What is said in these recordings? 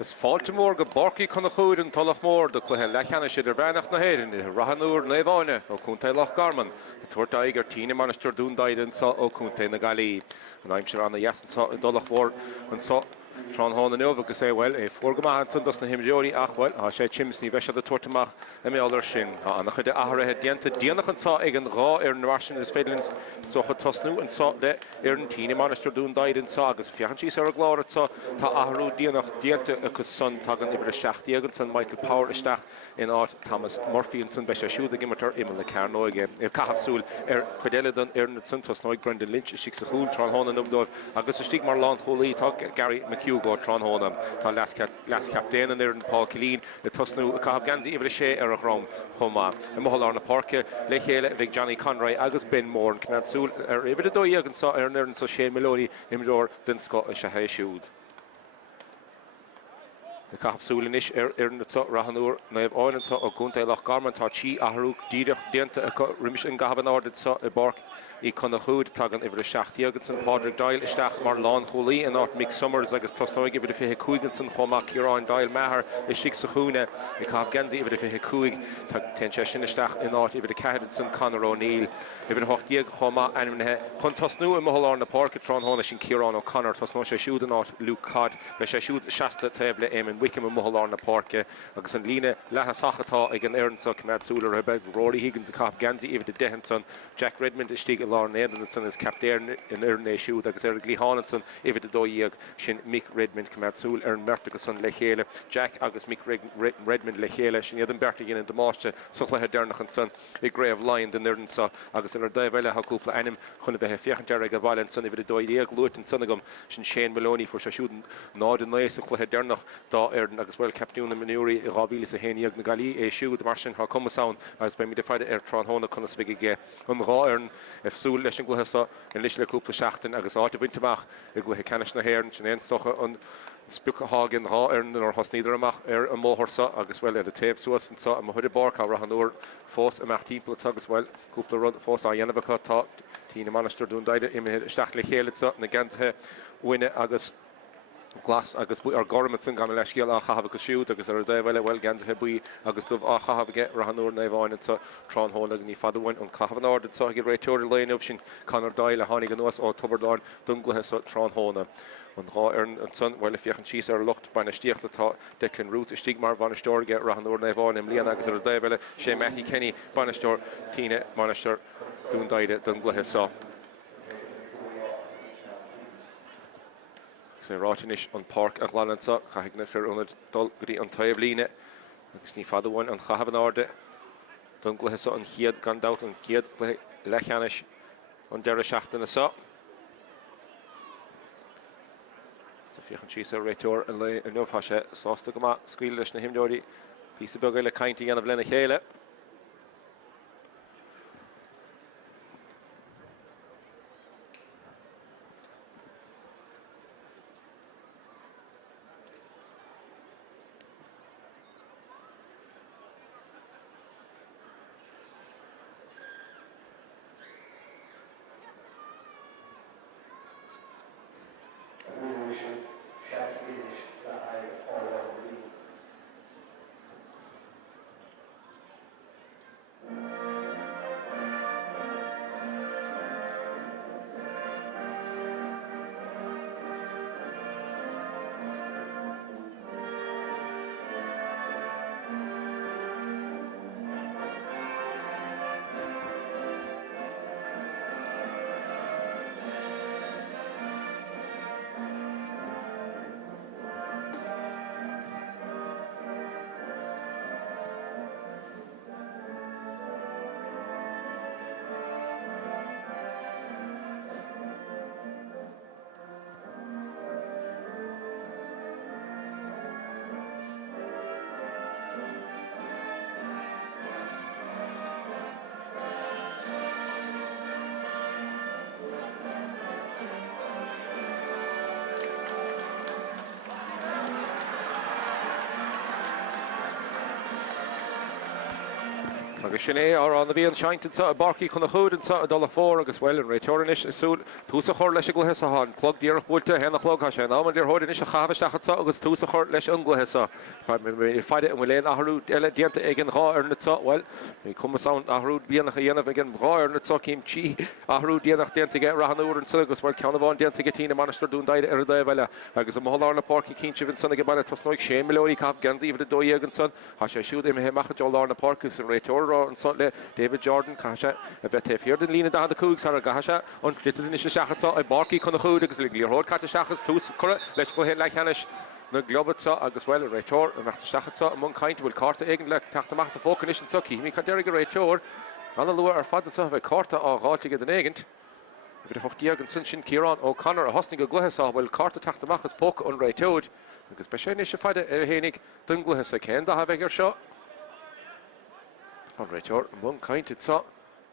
Is Tullamore go Borky Chonchúir and Tynagh-Abbey the Lechannis Idirmheánach na hÉireann Rathnure na Iomána ó cúnta Loch Garman Doighre Tíne-Mainistir Duniry and ó cúnta na Galway and I'm sure on the yes and Tullamore and so Tron Hon and over say well if Forgama and does na himjori ach well ha sé chimsni vesha the Tortamach and me other shin and the chide ahre het diente dienach and saw again raw Russian is fiddlings so het tosnu and saw the Tíne-Mainistir Duniry and saw agus fianchi ser glór so ta ahru dienach diente agus son tagan iver shacht diegen son Michael Power stach in art Thomas Murphy and son besha shoot the gimater im the carnoige if kahafsul chidele don son tosnoig Brendan Lynch shiksa hul Tron Hon and over agus stig mar land holy talk Gary Hugo Tronhona, tá last captain and there in Paul Killeen, the Tusnu Cahavganzi every share a Rome Homa, and Mhór na Páirc, Lechele, Vic Johnny Conroy, Agus Ben Mhór, and Knatsul, every the Doighre and saw and so Shane Maloney, Imdor, then Scott Shahay Shoot. The Cafsul inish in the Rathnure, Nave Oil and so Ogunte Loch Garman, Tachi, Ahruk, Denta, Rimish and Gavin ordered so a bark, Chonchúir, Tagan every shacht, Jürgensen, Padraig Dial, Stach, Marlon, Holy, and not Mick Summers, like a Tosnoig, if it is Hekuigensen, Homak, Huron, Dial, Mahar, the Shiksahuna, the Cafganzi, if it is Hekuig, Tencheshin, Stach, and not if it is Caddenson, Conor O'Neill, if it is Hochdieg, Homa, and Huntosnu, and Mhór na Páirc, Tronhona, and Kieran O'Connor, Tosnosha, shoot and not Luke Cod, Besha shoot Shasta, Table, Eamon. Wickham and Mhór na Páirc agus an líne lethas hachatá ag an Éireann Cumad Súla Rebecca Rory Higgins a Cafganzi even the Dehenson Jack Redmond is stig along Anderson is Captain in Éireann shoot agus Glihanson even the Doighre shin Mick Redmond Cumad Súla Éireann Mertigason Lechele Jack agus Mick Redmond Lechele shin Adam Bertigan in the Master Suchla Hedernach son a grave lion in Éireann so agus er Davella Hakupla anim chun bheit fiachan derrig a balance son even the Doighre glut in Sonagum shin Shane Maloney for shooting nod and nice Suchla Hedernach da agus well Captain the Duniry Ravilis a Héireann na Galway shoot the Martian ha come sound as by me the fight Tronhona kunnas vigige on the Éireann if Súl leis an gluhasa in lisle couple schachten agus out of Wintermach a gluhe canis na Héireann sin stocha on Spuka Hagen Éireann or has neither amach a Mhór agus well the tape so and so a Mhór bark a Rathnure force a mach team plus agus well couple run force a Yenavaka taught Tíne-Mainistir Duniry im stach Lechele so na ganthe winne agus Glass agus our garments and gan leis a chahabh go siút agus ar dahile well gan hebui agus dubh a chahabh get Rathnure na Iomána so Tronhona ní fadahain an chahabh ordered so get réiteúir lane of sin Conor Dial a hánig an nuas ó Tuberdáin dunglathe so Tronhona an Éireann an son well fiachan síos ar Locht baina stíocht atá Declan Root stig mar banistóir get Rathnure na Iomána im líana agus ar dahile sé Matthew Kenny banistóir Tíne-Mainistir Duniry dunglathe so Ráthinish on Páirc a Glanansa, Chahigna for Unad Dolgri on Taivline, agus ní fadahain an chahabh order, Dunglathe on Chiad gan doubt on Chiad Lechannis on Dera Shachten so. So fiachan síos ar réiteúir an le an nuamh hashe sásta go ma scuil leis na himdeoirí písa beag le caintí anamh lena chéile. agus sinné ar an bhíon seintin sa barcaí chun chuúd an sa dul fór agus bhfuil an réiteoranis súl túsa chur leis gluthe sa hán clog díar búilte hena chlog sé ná man dtíar hóid is a chahabhaisteach sa agus túsa chur leis an gluthe sa fáide an bhfuil ahrú eile dianta ag an rá ar na sa bhfuil í cum san ahrú bíanach a dhéanamh ag an rá ar na sa cím tí ahrú díanach dianta ag Rathnure an sa agus bhfuil ceanna bháin dianta ag Tíne-Mainistir dún Doighre ar a bhile agus a mhór na Páirc cínte bhín sanna go bailile tosnóid 6 millióí cap gansaí bhí dó an san a sé siúd é heachcha deá na Páirc an réiteor an san le David Jordan caiise a bheith taobh den lína da cúg ar a gaise an clitalín is seachatá a barcaí chuna chuúd agus líorthód caite seachas tús chura leis go hen le cheannis na globbatsa agus bhfuil an réiteor a meachta seachatá mún caiinte bhfuil carta éigen le teachtamach sa fócanis an socí mí cadéir go réiteor anna luair ar fad sa bheith carta á gáilteige den éigent bhí hochtíag an sin sin Ciarán ó Conor a hosnig go gluthesá bhfuil carta teachtamach as póca an réiteod agus be sé is se faide ar hénig don gluthesa cén da bheith ar seo an réiteor mún caiinte sa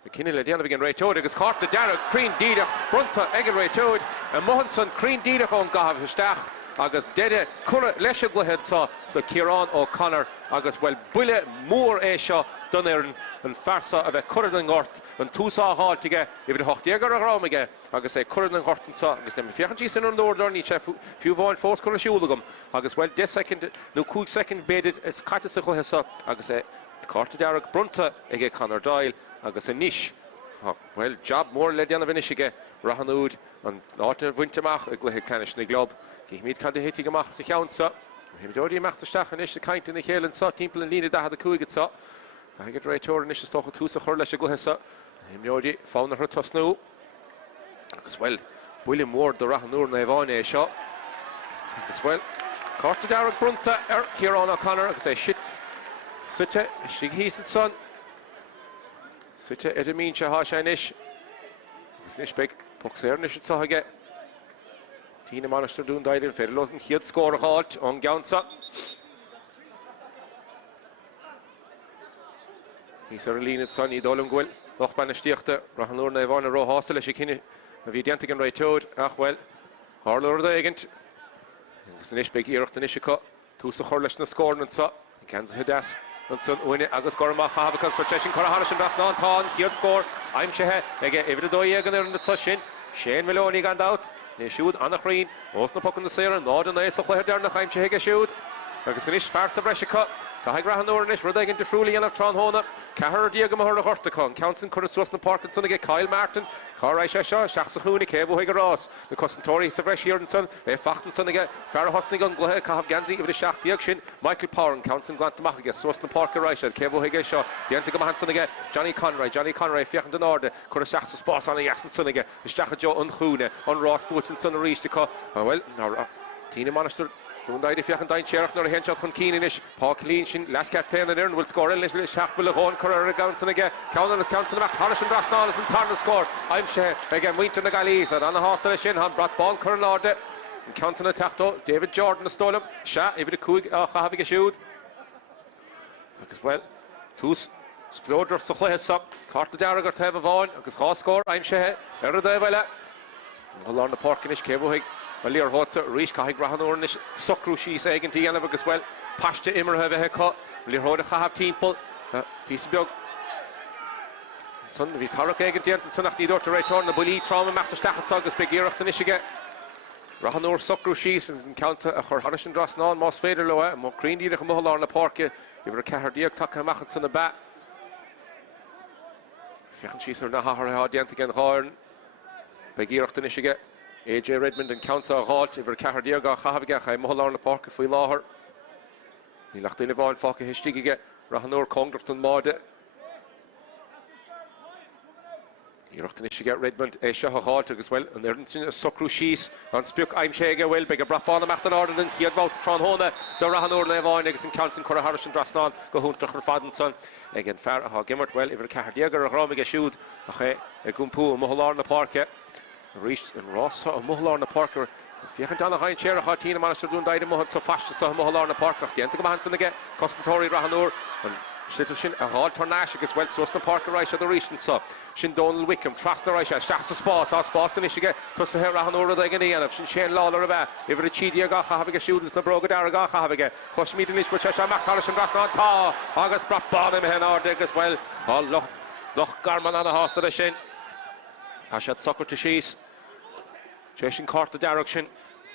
Cinenne le déanamh an réiteod agus carta dearach crín díadach brunta ag an réiteod a mohan san crín díadach ón gahabh isteach agus deide cura leis a gluthead sa do Ciarán ó Conor agus bhfuil buile mór é seo don ar an farsa a bheith curad an gort an túsá háiltige i bhí hochtíagar a rámaige agus é curad an gortan sa agus nem fiachantí san an nóir ní sé fiú bháin fós chun siúlagam agus bhfuil 10 second nó 2 second béidir is caite sa chuthe sa agus é carta dearach brunta ag Conor Doyle agus a níis bhfuil job mór le déanamh inisige Rathnúd an áitir bhainteach ag gluthe canis na glob Gí míad cad hétí goach sa cheansa himdóí meachtasteach an is a caiinte na chéann sa timppla an lína da cúigad sa agad réiteor an is socha túsa chur leis a gluthesa himdóí fána thu tosnú agus bhfuil buile mór do Rathnúr na bháin é seo agus bhfuil carta dearach brunta ar Ciarán ó Conor agus é Suite si híad san Suite Idirmheán se há sé inis agus níos beag poxéir is saige Tíne-Mainistir dún Doighre féidir los an chiad scór a háilt an gceansa Hís ar a lína san í dólam ghfuil Loch Bannaistíochta Rathnúr na bháin a ró hásta leis cinine a bhí dianta an réiteod ach bhfuil hálair a éigent agus níos beag iireachta níos có túsa chur leis na scór an sa Kansas Hidas an san uine agus gorma chabhachas for tesin choraharis an bras ná tá chiad scór aimsethe ag éidir dóiag an ar na sa 6 millióí gan dat Ní siúd annach rion os na pocan na séar nád an éis a chluir dearnach aimse hiige siúd agus inis fersa breisicha Caithfidh Rathnúr inis rud ag an defriúlaí anamh tránhóna cethir díag go mar a hortacán Councin chuir suas na Páirc an sanna ag Kyle Martin Cháráis sé seo seach sa chúna céhú ag rás na cosantóirí sa bhreisiar an san é fachtan sanna ag fear hosnig an gluthe Caithfidh gansaí i bhí seachtaíag sin Michael Power an Councin glantamach ag suas na Páirc a ráisir céhú ag seo dianta go maithe sanna ag Johnny Conroy fiachan den áde chuir seach sa spás anna jasan sanna ag isteach jo an chúna an rás bútin sanna ríiste có bhfuil Tíne-Mainistir Dún Doighre fiachan dain tearach nar a henseach chun cíine inis Páirc lín sin leis captain an bhfuil scóir leis seachbal a gháin chur ar a gansan aige ceann is cansan amach Harris an Brasnáil is an tarna scór aimse ag an muinte na galís an anna hásta lei sin han brat ball chur an láde an cansan a teachtó David Jordan a stólam se i bhí a cúig a chahabhig a siúd agus bhfuil tús splóidir sa chluithe sa carta dearach ar taobh a bháin agus chá scór aimsethe ar a bhile Mhór na Páirc inis céhúigh Well, Lear Hotza, Rish Caithfidh Rathnúr is Socrú Shees Egin Diana agus well, Pashta Immerha Veheco, Lear Hoda Chahav Teample, Piece of Bog. Son, vi Tarok Egin Diana, Sonach Nidor to return the Bully Trauma Master Stachat Big Earach Tanishige. Rathnúr Socrú Shees and Counter a Harrison Drasnan, Moss Fader Loa, Mo Green Didach Mohlar in the Park, you were a Cahar Diak Taka Machats in the bat. Fiachan Shees are Nahar Diant again Horn, Big Earach Tanishige. AJ Redmond and Council Halt, if we're Cahardiaga, Haviga, I'm Mohlar in the Park if we law her. He lacht in the Vaughan Falk, Hishtiga, Rathnure Congresston Mode. He looked in get Redmond, Esha Halt as well, and there's a Socrú Shees, and Spuk, I'm Shega, well, big a Brapon, the Machtan Order, he had about Tronhona, the Rathnure Levon, Eggs and Council, Coraharish and Drasnan, go home to her father son. Again, Fair, Gimmert, well, if we're Cahardiaga or Romiga shoot, a Gumpu, Mohlar in the Park. Reached in Ross a Mhór na Páirc fiachan dana hain chair a Tíne-Mainistir dún Doighre Mhór so fast sa Mhór na Páirc the enta go hansan again Costantóirí Rathnúr and Shin a hard Tornash agus well Sustan Parker right at the recent so Shin Donald Wickham Trastner right Shasta Spas Spas in Ishige to Sathairn Rathnure the Ghanaian of Shin Lawler about if a Chidia Gacha having a shoot as the Broga Daragacha having a Koshmidinish which Mac Harrison Gasna Ta August Brap Bonham and Ardig as well. Oh Loch Garman on the horse to the Shin. Hashat Soccer to Shees. Jeshin Carter direction.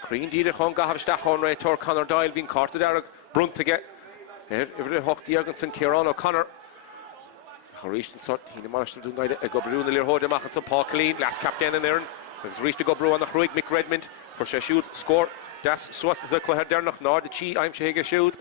Green Dieter Hong Gahav Stachon Ray Tor Connor Dial being Carter Derek Brunt to get. Here, every Hoch Diagonson, Kieran O'Connor. Harish and Sort, Tíne-Mainistir Duniry, a Gobru in the Lirhode Machan, so Paul Killeen, last captain in there. It's reached the Gobru on the Hruig, Mick Redmond, for shoot, score. Das Swas the Cloher Dernach, Nord, the Chi, I'm Shega shoot.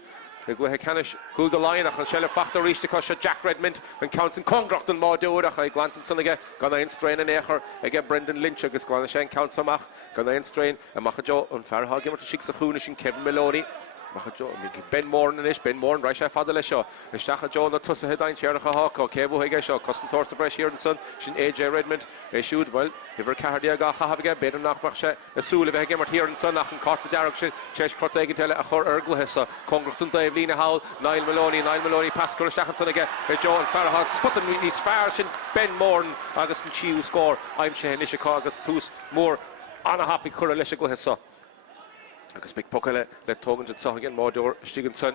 The Glenisk, Google Lion, and Shell of Factor reached the Cosha Jack Redmond, and counts in Congracht and Maudur, I Glanton again, Ghanaian strain and Echer, again Brendan Lynch, against Glenishan, Count Samach, Ghanaian strain, and Machajo, and Farhag, to Shiksahoonish and Kevin Maloney. Ben Mhór in ish, Ben Mhór, Raisha Fadalesho, and Stachajo, not Tussa Hedain, Chernacha Hawk, Kevo Hegasho, Custom Torsa Fresh here and Son, Shin AJ Redmond, a shoot well, if we're Cardiaga, Havaga, Better Nachmacha, a Soul of Hegamert here and Son, Nach and Carta direction, Chesh Cortegantella, a Hor Erglehessa, Congrachton Dave, Lina Howell, Niall Maloney, Pascal Stachanson again, a Joe and Farahad, Sputton, he's Farshin, Ben Mhór, August and Chiu score, I'm Shane Ishikagas, Tus, Moore, on a happy Kura Leshiglehessa. Agus big Pokele let Togan to Sah again, Maudur, Stigenson.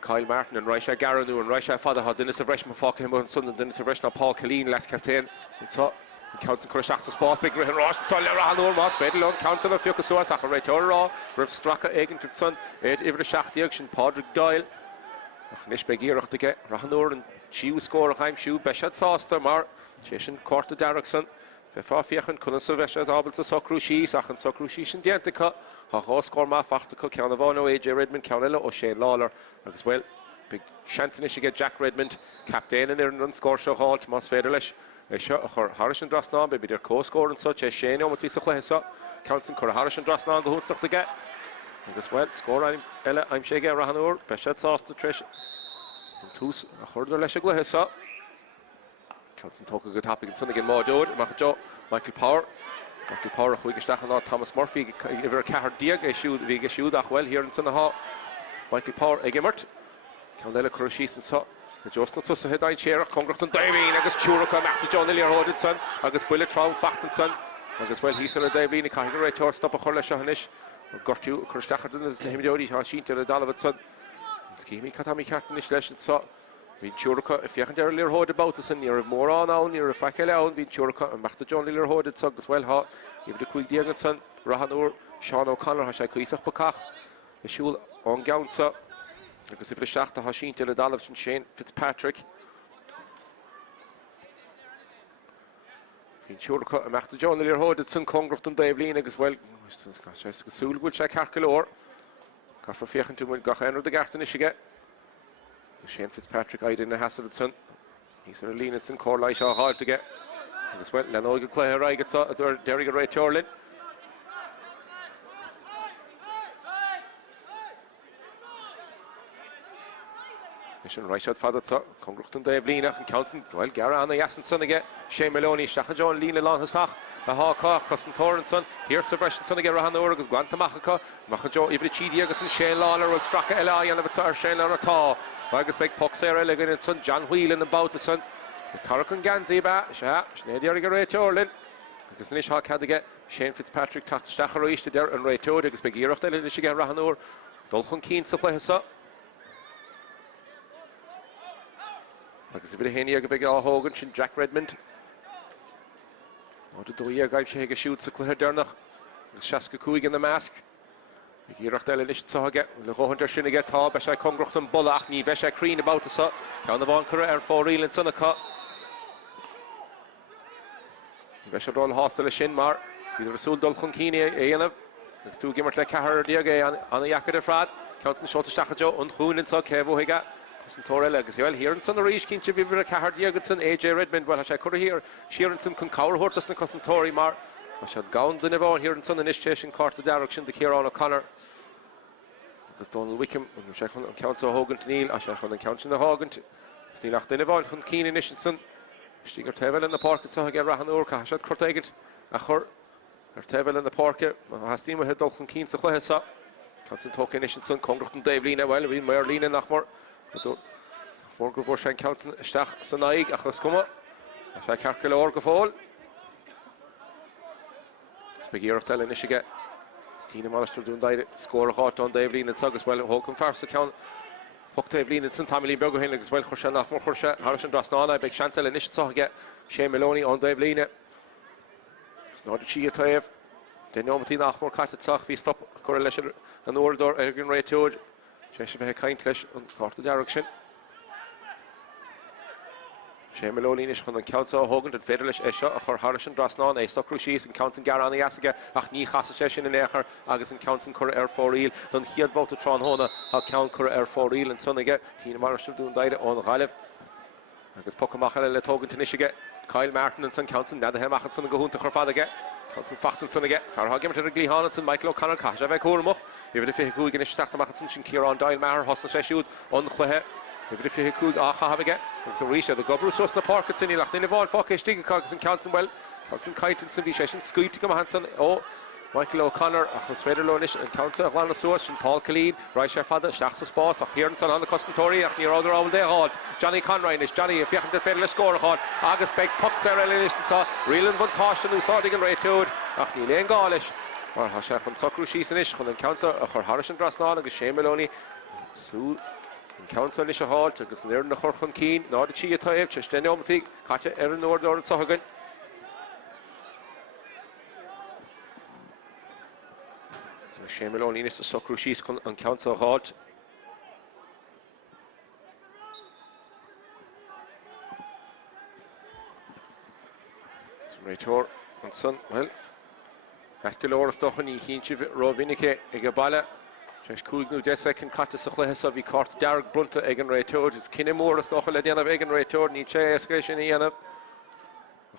Kyle Martin and Raisha Garanu and Raisha Fadaha, Dennis of Reshma Falkham and Sunday, Dennis of Reshna, Paul Killeen, last captain. And so, Council Kurashach's Spas, Big Rihan Rosh, Sol Rahanur, Moss, Fedalon, Council of Fukasua, Saka Raitor, Griff Straka, Egenton, Ed Ivra Shachti Action, Páirc Doyle, Nish Begirach to get Rathnure and Chiu score, Heim Shoe, Beshad Sauster, Mar, Cheshin, Corta Derrickson. Fefafiachan kunna savesha double to Socrushi, Sachan Socrushi and Diantica, Haho score ma Fachtico, Canavano, AJ Redmond, Canella, O'Shane Lawler, as well. Big Shantonish get Jack Redmond, captain in there and score show hall, Tomas Federlish, a shot Harrison Drasnan, maybe their co-score and such as Shane Omatisa Clesa, Council Cora Harrison Drasnan, the hook to get. As well, score I'm Ella, I'm Shega Rathnure, Beshed Sauce to Trish, and Tus, a hurder Leshagla. Council talk a good topic and Sunday again, Maudur, Machajo, Michael Power, a quick Stachan, Thomas Murphy, if a car Diag, a shoe, Viga shoe, well here in Sunday Michael Power, a Gemert, Caldella Crushis and so, the Just not so head I chair, Congrachton Davine, Agus Churaka, Mac to John Lillier Hoded son, Agus Bullet Trout, Fact and son, Agus well, he's on a Davine, Kahira, Tor, stop a Horla Shahanish, or Gortu, Krustachan, the same Jody, Hashin to the Dalavat son, Skimi Katami Cartonish Lesh and so. Bhín Churaka, if you can there Lillier about us and you're more on now, you're a Fakela, Bhín Churaka, and Mac to John Lillier Hoded son as well, ha, you've the quick Diagonson, Rathnure, Sean O'Connor, Hashai Kuisach Bakach, the Shul on Gounsa, because if the Shachta Hashin to the Dalov and Shane Fitzpatrick. Bhín Churaka, and Mac to John Lillier Hoded son, Congrachton Dave Leanig as well, Soul will check Harkalor, Carfor Fiachan to Gachenro the Garten is get. Shane Fitzpatrick, I didn't have it, son. He's a lean, it's in Corlai Shaw hard to get. As well, Lanoga Clare, I get Derry Ray Torlin. Mission Rashad Fadatsa, Congrachton Dave Lena, and Council, well, Gara and the Yassen son again, Shane Maloney, Shachajo, and Lena Long Hasach, a Hawka, Custom Torrent son, here's the Russian son again, Rathnure, goes Guantamachaka, Machajo, Ivrichi Diagas, and Shane Lawler, will Straka Eli, and the Batar, Shane Lawler Taw, Magus Beg Poxera, Legan, and son, John Wheel, and about the son, Tarakan Ganziba, Schneider Ray Torlin, because Nish Hawk had to get Shane Fitzpatrick, Tachtacharoish, the and Ray Tor, because Beg Irach, and Michigan Rathnure, Dolchon Keen, Saflehasa. Agus if Henny ag big all Hogan, Shin Jack Redmond. Not a Doighre guy, she has shoots a clear Dernach. Shaska Kuig in the mask. Girach Della Nish Saga, the Hunter Shinnigat, Besha Congrachton Bulach, Ni Vesha Creen about the Sut, Count the Vonker, Air 4 Reel and Sunaka. Vesha Roll Hostel Shin Mar, either Rasul Dolchunkini, Ayanov. Next two Gimmert like Kahar Diaga on the Yakka de Frad, Counts and Shota Shachajo, and Hoon and So Kevo Higa. Torel agus well here and son the Rish Kinch Vivra Kahar Diagonson AJ Redmond well I could here Sheeranson con Cower Hortus and Cousin Tory Mar I should gown the Nevon here and son the Nishtation Carter direction to Kieran O'Connor because Donald Wickham and Shekhan and Council Hogan to Neil I Shekhan and Council the Hogan to Sneelach the Nevon con Keen and Nishanson Stiger Tevel in the park and so again Rathnure Kahashad Cortegant a Hur Tevel in the park Hastima had Dolphin Keen so Clehesa Council Token Nishanson Congrachton Dave Lena well we Merlina Nachmore Mhór go bhór sé counts isteach san naig achos cuma. Sé cearca le go fáil. Spegíocht eile isige. Tíne-Mainistir dún Doighre scór a háit an Dave Lín agus bhfuil hóchan farsa ceann. Hocht Dave Lín san Tamilín beag hin agus bhfuil chuirse nach mór chuirse Harris an Drasnána beag seansa le níos táige sé Meloni an Dave Líne. Snáid sí a taobh. Den nómatí nach mór caiteach hí stop chuir leis an uairdor ar an réiteúir. Sé sé bheith caint leis an carta dearach sin. Sé Meloni is chun an count a hogan an féidir leis éisio a chur Harris an Drasnána é socrú síos an count an Garman asaige ach ní chasa sé sin in éair agus an count an chur ar fóríl don chiad bóta tránhóna a count chur ar fóríl an sunige Tíne-Mainistir dún Doighre ón Galway. Agus pocamach le tógan tunisige Kyle Martin an san count an nada heimachchan san go húnta chur fadaige. Count an fachtan sunige farha gimmert ar glíhána san Michael O'Connor caiise bheith cuairmach. Idir de fiche cúig in isteachtamachchan san sin Ciarán Doyle Mhór hosta sé siúd an chluithe. Idir de fiche cúig a chahabige agus an ríise the gobrú sos na Páirc sin í lecht in bháil fác éistíige agus an count an well count an caiitin san bhí sé sin scuilte go hansan ó Michael O'Connor achos féidir leis an count a glána suas sin Paul Colleen ráid sé fada isteach sa spás ach hÉireann san anna Costantóirí ach ní ráidir ábhal dé háit Johnny Conroy is Johnny a fiachan de féidir le scór a háit agus beag puck sa eile is sa rialann bun táiste úsáidig an réiteúid ach ní léon gáis mar ha sé chun socrú síos is chun an count a chur Harris an Drasnána agus sé Meloni sú an count is a háit agus an éireann na chur chun cín náid sí a taobh te den nómatí caite ar an uairdor an sochagan. Sé Meloni is a socrú síos an count a háit. Réiteúir an son, well, Eice leor stochan í chinse rá vinnice ag a baile. Sé cúignú 10 second caite sa chluithe sa bhí cart dearg brunta ag an réiteúir. Is cinenne mór a stocha le déanamh ag an réiteúir ní sé éasca sin í dhéanamh.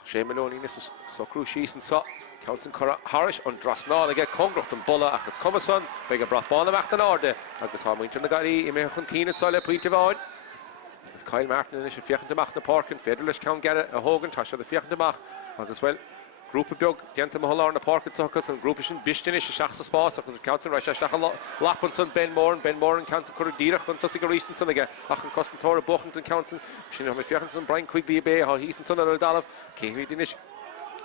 Sé Meloni is a socrú síos an sa. Count an chur Harris an Drasnána aige congracht an bolla achas cumasan beag a brath bánamecht an áde agus há muintear na gaí I mé chun cíine sáile puinte bháin. Agus Kyle Martin is a fiachantamach na Páirc an féidir leis ceann geire a hógan tá sé a fiachantamach agus bhfuil grúpa beag déanta mo hallar na Páirc an sochas an grúpa sin bistin is a seach sa spás agus count an ráis seach an lapan san Ben Mhór an count an chur díreach an tosig a rístan san aige ach an Costantóir bochant an count sin mé fiachan san Brian Quigley Beo há hís an san an dalamh céhí dinis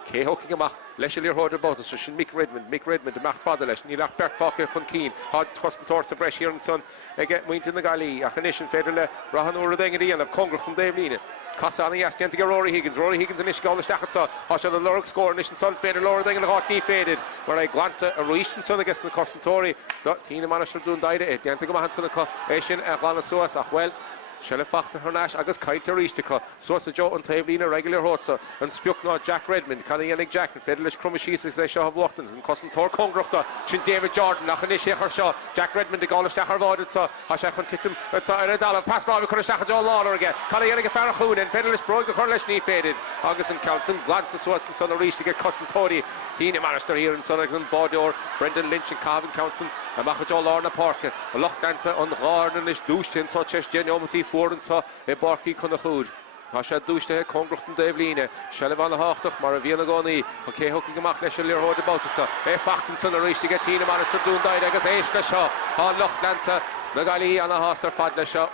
Cé hócin amach leis a líorthóidir bóta so sin Mick Redmond de mecht fada leis ní leach beart fáca chun cín há Costantóir sa breis hÉireann san ag muinte na gaí ach anis an féidir le Rathnure a dhéanamh díanamh congracht an Dave Líne. Casa anna yasdianta go Rory Higgins in ish gáil isteachad sa há sé an lorg scór níos an son féidir leir dagan le gát ní féidir mar ag glanta a ríistan son agus na Costantóirí Tíne-Mainistir dún Doighre déanta go maithe sanna é sin a glána suas ach well Shell fachta harnáis agus caiilte ríistecha suas a Joe an taobh lína regular hótsa an spiúch ná Jack Redmond canna dhéanamh Jack an féidir leis crumasíos é seo bhachtain an Costantóir congrachta sin David Jordan nach an isé chu seo Jack Redmond de gáil isteach ar bháid sa há sé chun titim ar a dalamh pas lábh chun isteach dá láir aige canna dhéanamh fearachún an féidir leis broig go chur leis ní féidir agus an count san glanta suas an son a ríistige Costantóirí Tíne-Mainistir hÉireann son agus an báideoir Brendan Lynch an Cavan council a machcha dá láir na Páirc a Loch ganta an gáirna is dústin sa teis déanómatí fuóran sa é barcaí chun a chúd. Tá sé dúistethe congracht an Dave Líne, se le bhana háach mar a bhíonna gánaí chu cé thucaí goach leis a líorthóid báta é fachtan san a ríistige Tíne-Mainistir dún Doighre agus éiste seo há Loch lenta na gailí anna hástar fad le seo.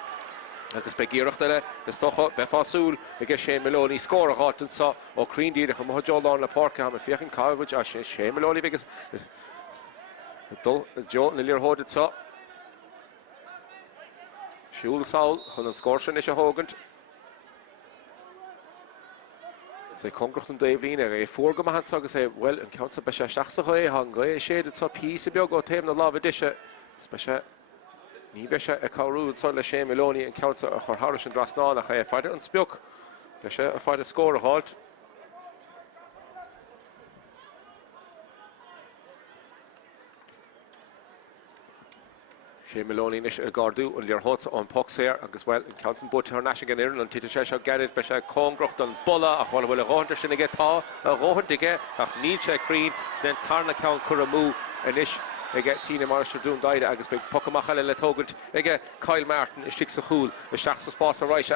Agus be gíireacht eile is stocha bheith fásúil ag sé Meloni scór a hátan sa ó críndíireach a mthóideáil na Páirc ha fiochan cabhaid a sé Meloni agus dul Joe na líorthóid sa. Siúil saoil chun an scóir sin is a hógant. Sé congracht an Dave Líne é fuór go maithe agus é well an count be sé seach sa chué há an gcuid séad sa pí sa beag ó taobh na lábh diise speise ní bheith sé a cáúil sa le sé Meloni an count a chur Harris an Drasnána é faidir an spiúch be sé a faidir scór a háilt. Sé Meloni is a gardú an líorthót an poxéir agus well an count an bút harnáise gan éireann an títe sé seo geirid be sé congracht an bolla a bhfuil a ráhantar sin aige tá a ráhantaige ach níl sé crín sin tarna count churamú inis ag Tíne-Mainistir dún Doighre agus beag pocamach eile le tógant ag Kyle Martin is tic sa chúl is seach sa spás a ráise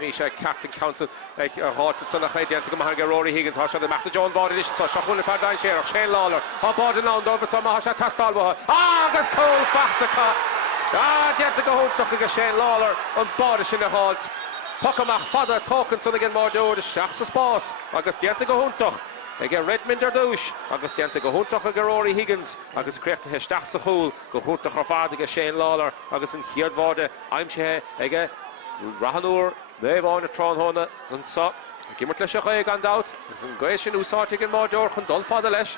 bhí sé captain council ag háta sanna chéideanta go maithe Rory Higgins há sé de meachta John Bád is sa seachúna feardáin séach sé lálar há bád an dómha sa há sé tastáil butha agus cóil fachtacha Déanta go húntaach agus Shane Lawler an báda sin a háilt. Pocamach fada tócann san agin mar deúir seach sa spás agus déanta go húntaach. Ige Redmond ar dúis agus déanta go húntaach a Rory Higgins agus creachtathe steach sa chúl go húntaach ar fád ige Shane Lawler agus an chiadmháde aimsethe ige Rathnure méháin a tránthóna an sa. Gimmert leis a chuig an dát agus an gcuid sin úsáte agin mar deúir chun dul fada leis.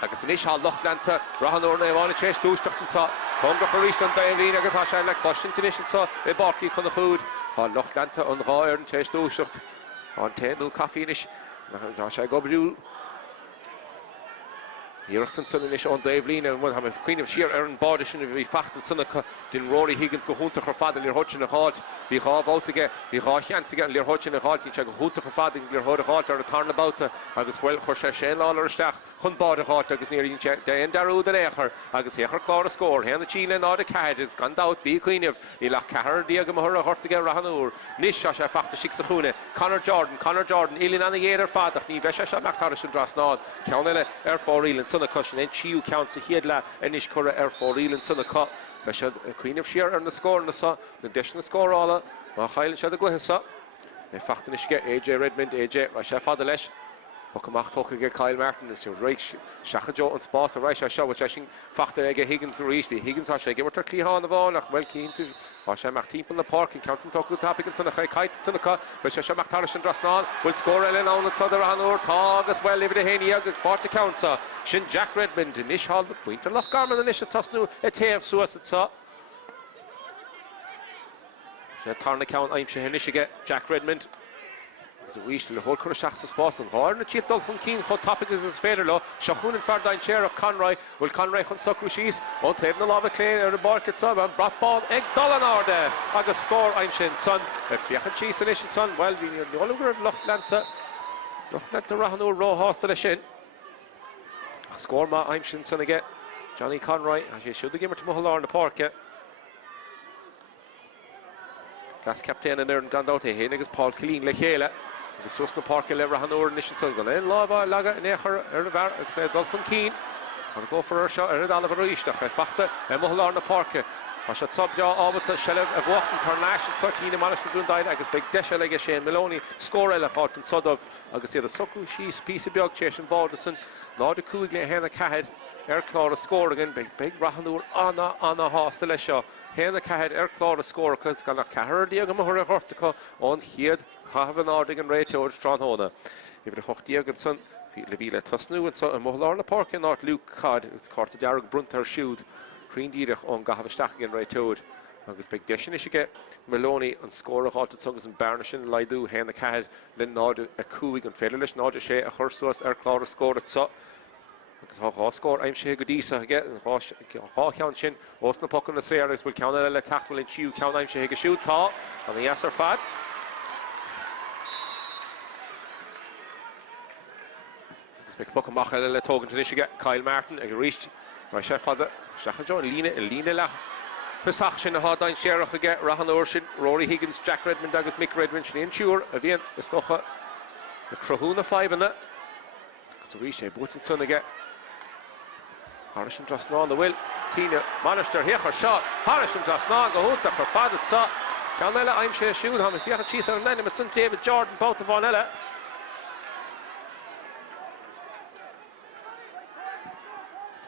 Agus inis há Loch lenta Rathnure méháin a dúisteach an sa. Congrach a ríist an Doighre agus há sé le cloisian tunis an sa i barcaí chun a chúd. Há Loch lenta an ráir an dúisteacht an téanú caffínis. Tá sé go brú Iireachtain san inis an Doighre and one have Queen of Sheer an báda sin bhí fachtan sanna din Rory Higgins go húntaach ar fada líor hoitin a háilt bhí gá bátaige bhí gá cheansaige líor hoitin a háilt ín se go húntaach ar fada líor hoid a háilt ar a tarna báta agus bhfuil chuir sé Shane Lawler isteach chun báda háilt agus níor déon darúd an éair agus héachar clár a scór héanna Tíne ná a caiid is gan dát bí cuiineh í le cehar díag go thura a hortaige Rathnure níos se sé fachta sig sa chúna Conor Jordan ilín anna dhéad ar fadach ní bheith se meachtar sin drasnáil ceanile ar fórílann sanna cossin en chiú count sa hiad le inis cura ar fórílann sanna co bheith sé Queen of Sheer ar na scór na sa na deis na scórála má chailann sé a gluthe sa é fachtain isce AJ Redmond AJ ra sé fada leis Pocamach tócha Kyle Martin is réic seachadó an spás a rééis se bhil sin fachtar ige Higgins a ríis bhí Higgins a sé gimmar clíáin a bháin nach bhfuil cíntu á sé meach timp na park in Council tóú tapigin sanna caiit sanna cá bhil sé meachtar sin drasnáil bhfuil scór eile ána sa Rathnure tá agus bhfuil libh a héine agus fáte countsa sin Jack Redmond in níos hall buintear Loch Garman in is a tasnú a taobh suas sa sé tarna count aimim sé hinisige Jack Redmond Is a wish to the whole cur seach sa spás an gháir na tíocht dul chun cín chun tapicgus is féidir le se chuún an feardain séar ach Conroy bhfuil Conroy chun socrú síos ón taobh na lábh cléin ar an barcad sa an bratbán ag dul an áde agus scór aimim sin son ar fiochan síos an isin son well bhí níor neolagur Loch lenta Rathnure róhásta le sin ach scór má aimim sin son aige Johnny Conroy a sé siúd a gimmar mothallár na parce Glas captain an an gandát é héana agus Paul Killeen le chéile agus sus na parce le Rathnure nisin so go leon lábh laga in éair ar na bhar agus é dul chun cín chun go for seo ar a dálah roiisteach é fachta é mothallár na parce Tá sé sabdeá ábata sellh a bhhacht an tarnáisiid sa Tíne-Mainistir dún daid agus beag deise le Shane Maloney scór eile háirt an sodmh agus iad a socrú síos písa beag tééis an bháda san ná de cúig le héna caiid ar clár a scór agin beag Rathnure anna hásta le seo héna caiid ar clár a scór chus gan nach cethir díag go mothir a chortacha ón chiad chahabh an ádig an réiteoir tránthóna Idir a chochtíag an san le bhí le tasnú an sa an mothallár na parce an áit Luke Cad it's carta dearg bruntar siúd Críndíireach ón gahabh an réiteoir agus beag deisian isige Maloney an scór a háilt agus an bearna sin leidú héna caiid le nádu a cúig an féidir leis náidir sé a chursuas ar clár a scór at sa agus há scór aimim sé go dísa aige há cheann sin os na pocan na séir agus bhfuil ceanna le tachtfuil in siú ceann aimim sé go siú tá an dhéas ar fad agus beag Pocamach eile le tógan tunisige Kyle Martin ag ríist mar sé fada seachadó líne le Pasach sin a hádain séireach aige Rathnure sin Rory Higgins Jack Redmond agus Mick Redmond sin Iúir a bhíon is tócha na crothúna faibanna agus a rí sé butin sun aige Harrison drasná na bhfuil Tíne-Mainistir héachar seo Harrison drasná go húntaach ar fada sa ceann eile aimim sé siúd ha fiochan síos ar an leine mit san David Jordan báta bháin eile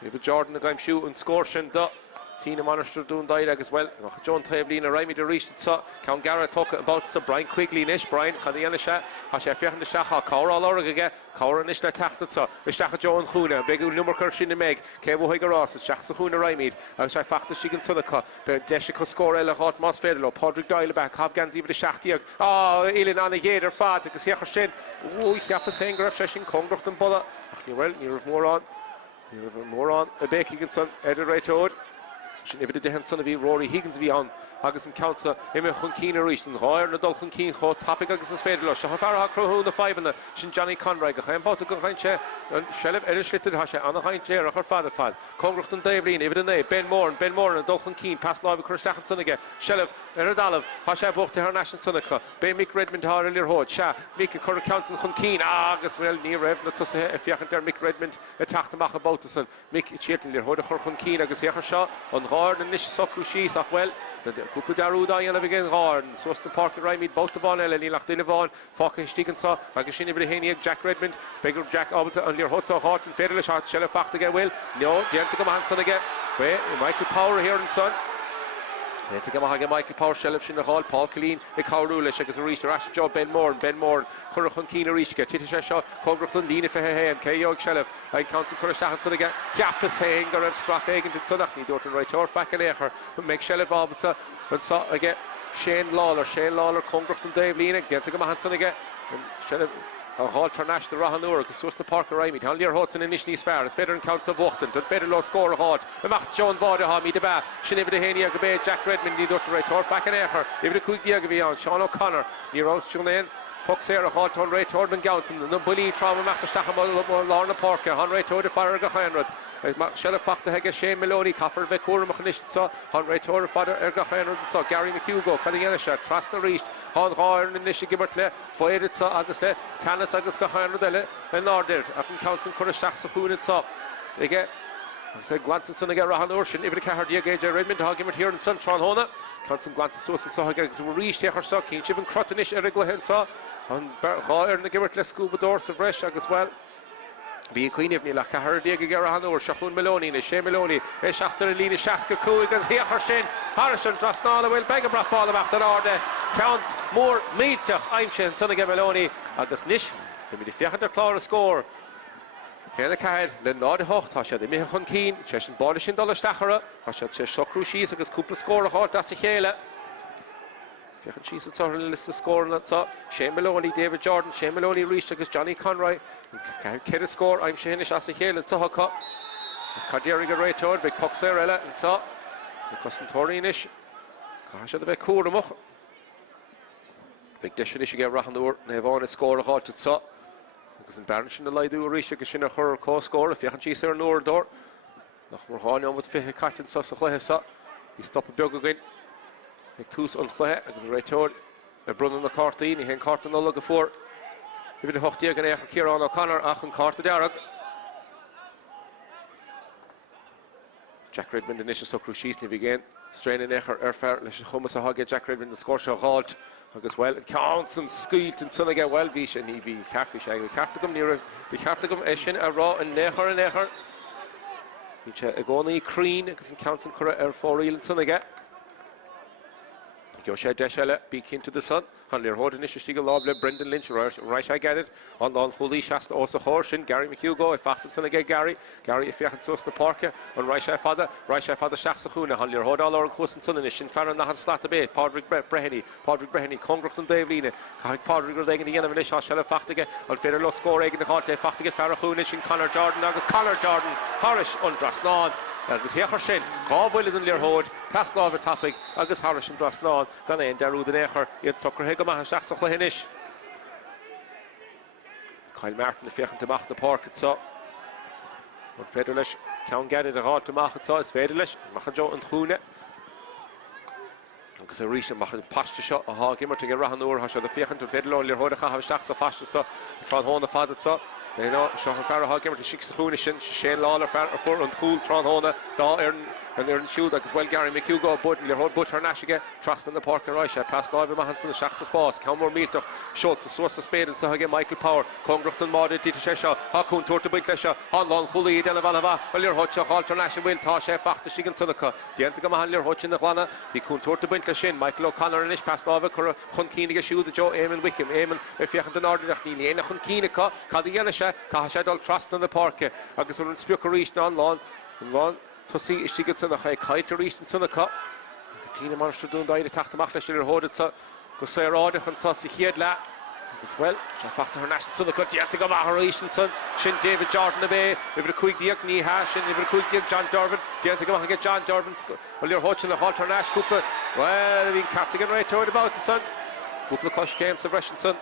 David Jordan a gaim siú an scór sin do Tíne-Mainistir dún daid agus well nach John Tablin a raimid a ríist sa ceann Garrett tóca about sa Brian Quigley níis Brian chu dhéana sé a sé fiochan de seacha cára á aige cára níos le teachta sa is seacha John chúna beagú numar sin na méid cé bhfuil go rás seach sa chúna raimid agus sé fachta sí an sunnacha be deise chu scór eile háit más féidir le Páirc Doyle be chaf gan íomh de seachtaíag ilín anna héad ar fad agus héachar sin cheappas hé greibh sé sin congracht an bolla ach ní bhfuil ní raibh mór an a bécigan san idir réiteoir sin ifid de hen son a bhí Rory Higgins bhí an agus an countsa ime chun cín a ríist an gháir na dul chun cín cho tapig agus is féidir le se fear crothú na faibanna sin Johnny Conroy go chaim báta go chain sé sellh idir slitir ha sé anna chaint sé a chu fad congracht an Doighre ifid an é Ben Mhór na dul chun cín pas lábh chuisteach an sunnaige sellh ar a dalamh ha sé buchtta ar national sunnacha be Mick Redmond thar ilir hóid se Mick a chur council chun cín agus bhfuil ní raibh na tusa a fiochan ar Mick Redmond a taachtamach a báta san Mick tíirtan lir hóid a chur chun cín agus féachar seo an Gard and Nish Socru Shees ach well the couple darú da yana again Gard and Swas the Park right mid both the van Ellie Lach Dinavon fucking sticken saw like a shin every Henia Jack Redmond bigger Jack Alberta and your hot so hot and fairly shot shell fact again well no the to come Hanson again but Michael Power here and son to come again Michael Power shell in the hall Paul Colleen the Cowrula shakas a reach Rash Joe Ben Mhór Currachon Keen Rish get Titisha shot Congrachton Lina for and Kayog Shellef I council Currachon so again Chiapas Hang or Strack Egg into Tynagh need to right or Fackalecher make Shellef Alberta and saw again Shane Lawler Congrachton Dave Lina get to come Hanson again and Shellef Hall Tarnash the Rathnure because Swas the Park right mid Hallier Hudson in Nishni's fair it's Federal Council of Wachten don't Federal Law score a hot and Mach John Vada ha me the ba Shineva the Henia Gabe Jack Redmond need to right or Fackalecher if the quick Diagavian Sean O'Connor near out Julian Puck Sarah Hall on right Torben Gownson and the bully trauma Master Stachamol Lorna Parker on right to the fire Gahanrod Shella Fakta Hega Shane Maloney Coffer Vekura Machnish so on right to the father Ergahanrod so Gary McHugo Cunninganisha Trust the Reach on Horn and Nishi Gibertle Foyed so Auguste Tanis Agus Gahanrod and Norder up in Council Kurashach Sahun and so again I said Glanton again Rathnure if the car Diagage Redmond Hagimert here in Sun Tronhona Council Glanton so and so again reached here so King Chiven Crotonish Eriglahen so on Gair na Gibertle Scuba Doors of Resh as well Be Queen of Nila Cahar Diego Garahano, Shahun Maloney, Shea Maloney, Shasta Lina Shaska Cooligan, Hearshin, Harrison, Drasnala, will beg a brat ball of after order. Count more Miltach, Imshin, Sonnigan Maloney, Agus Nish, the Fiacher Clara score. Here the card, then Lord Hocht, Hasha, the Mihon Keen, Cheshin Bolishin Dollar Stachara, Hasha Shokru Shees, Agus Couple score, Halt, that's a Hela. Fiachan Shees, it's our list of score, and that's all. Shane Maloney, David Jordan, Shane Maloney reached against Johnny Conroy. Kid score, I'm Shanish as a Hela, and so Haka. It's Carderiga right toward, big puck Sarella, and so. The Custom Torinish. Hasha the Bekurumach. Big dish finish again, Rathnure, Nevon is score, Halt, and so. Because in Barnish in the Lidu reached against Shina Hur co score, if Fiachan Shees are Nor door. Loch Morhani on with the fifth catch and so so. He stopped a big again. Ik toes ontgleed, ik is right toward. Brunnen de kart in, hij kart en alle voor. Even de hoogte gaan eigenlijk keer aan O'Connor, ach een kart daar. Jack Redmond initial so crucial niet again. Straining fair, let's come as a hug Jack Redmond the score shot halt. As well and counts and squealed and son again well vish and he catfish I have to near the captain Eshin a raw and neher. Which a goni creen because in counts and for real and son again. Joshua Deshella, peek into the sun. Hanlir Horden is Stigal Lobler, Brendan Lynch, right I get it. On Holy Shasta also Horshin, Gary McHugo, if Afton again Gary, if you had Sos the Parker, on right Father Shachsahuna, Hanlir Hodal or Coast and Sun and Shin Farron Nahan Slatabe, Páirc Breheny, Congrachton Davine, Páirc Regan the end of an Isha Shella Fachtige, on Federal score egg in the heart, Fachtige Farahunish and Connor Jordan, August Connor Jordan, Harish on Drasnan. Agus Hearshin, Gawil in Learhod, Pass Law of topic, Agus Harish and Drasnan, Gana and Daru the Necher, yet Soccer Hegama and Shachsa Flahinish. Kyle Martin, the Fiachan to Mach the Park, it's so. On Federalish, can't get it at all to Mach, it's so, it's Federalish, Machajo and Hune. Agus a reach and Mach and Pasha shot, a hog himmer to get Rathnure, Hasha the Fiachan to Federal, Learhod, have Shachsa Fasha, so, Tron the Father, so. They know Sean Farrah Hogger to Shix Hunishin, Shane Lawler, Farrah for and Cool, Tronhona, Da Erin, and Erin Shoe, as well Gary McHugo, Button, your whole Butcher Nashiga, Trust in the Park and Roisha, Pass Live Mahanson, the Shachs Spas, Calmore Milter, Shot, the Source of Spade, and so again Michael Power, Congrachton Modi, Dita Shesha, Hakun Torta Binklesha, Honlon, Huli, Delavalava, Willier Hutcha, Halter Nash, Will Tasha, Fachta Shigan Sunaka, the Antigamahanler Hutch in the Ghana, the Kun Torta Binklashin, Michael O'Connor and Ish, Pass Lava, Hunkiniga Shoe, the Joe, Eamon Wickham, Eamon, if you have the Nordic, Nilena Hunkinika, Kadianisha, Kahashadol. Trust in the Park, Agus on Spuker reached on lawn, to see if she gets in the high kite to reach in Sunaka. Because Tíne-Mainistir doing Doighre Tachtairn she'll hold it so, because Sarah Ráth and Sussie Hiedla. As well, she factor her national Sunaka, the Antigam Reach and Sun, Shin David Jordan Abbey, if a quick Diak Knee Hash, and if a quick Diak John Dervin, the Antigam get John Dervin, well, you're watching the Halter Nash Cooper. Well, being captain right toward about the Sun. Couple of Cush games of Russian Sun.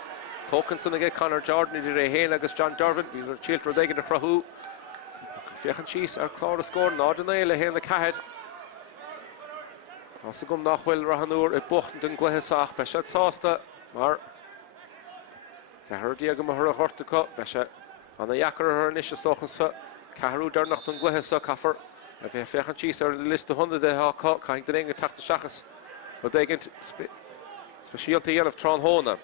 Tokenson again, Connor Jordan, Idir Hain against John Dervin, we'll chilt Rodeg the Craobh. Fiachan Shees, our Clara score, Nordanail, Hain the Cahed. Also come Nachwell, Rathnure, at Buchten, and Glehesach, Beshat Sasta, Mar. Cahar Diagam Hura Hortica, Beshat, on the Yakar her initial Sochasa, Caharu Dernacht and Glehesa Kaffer, bheith fechan tíos ar list a 100 de caithg den inga tachta seachas. Well, they get specialty of Tráchtaire.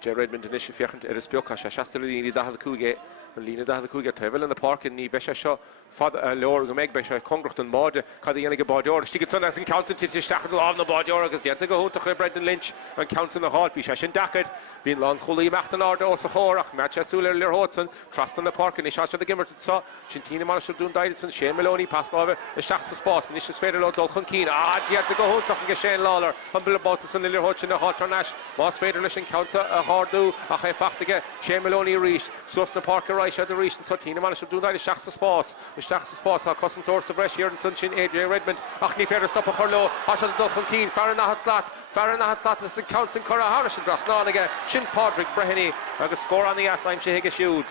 J. Redmond initially fechant Spiocha, Shastalini Dahal Kuge, and Lina Dahal Kuga Tevel in the park in Vesha, Father Lord Meg Besha, Congress and Mod, Cadianiga Bordor. She gets on as in Council to Stachel on the Bordor, because the go to Brendan Lynch and Council the Hall, Fish and Dacket, being Long Holy Machtanard, also Horach, Matchasuler Lerhotson, Trust in the park, and Ishacha the Gimmer saw, Shintina Dun Didson, Shane Maloney passed over, the Shachs Spots, and Ishas Federal Dolcon Keen, the go home to Shane Lawler, Humble Abotus and Lillerhoch in the Halternash, Moss Federalish and Council, a Hardu, a High Fachtige, Shane Maloney reached, Susna Parker Reich at the reach, and Sortina managed to do that, the Shachs Spots, the Shachs Spots, our cousin Torres of Resh here in Sunshine, AJ Redmond, Achni Fair stop a Hurlo, Ashad Dolcon Keen, Faranahat Slat, is the Council Cora Harrish and Drasnan again, Shin Páirc Breheny, a score on the ass, I'm Shehega Shield.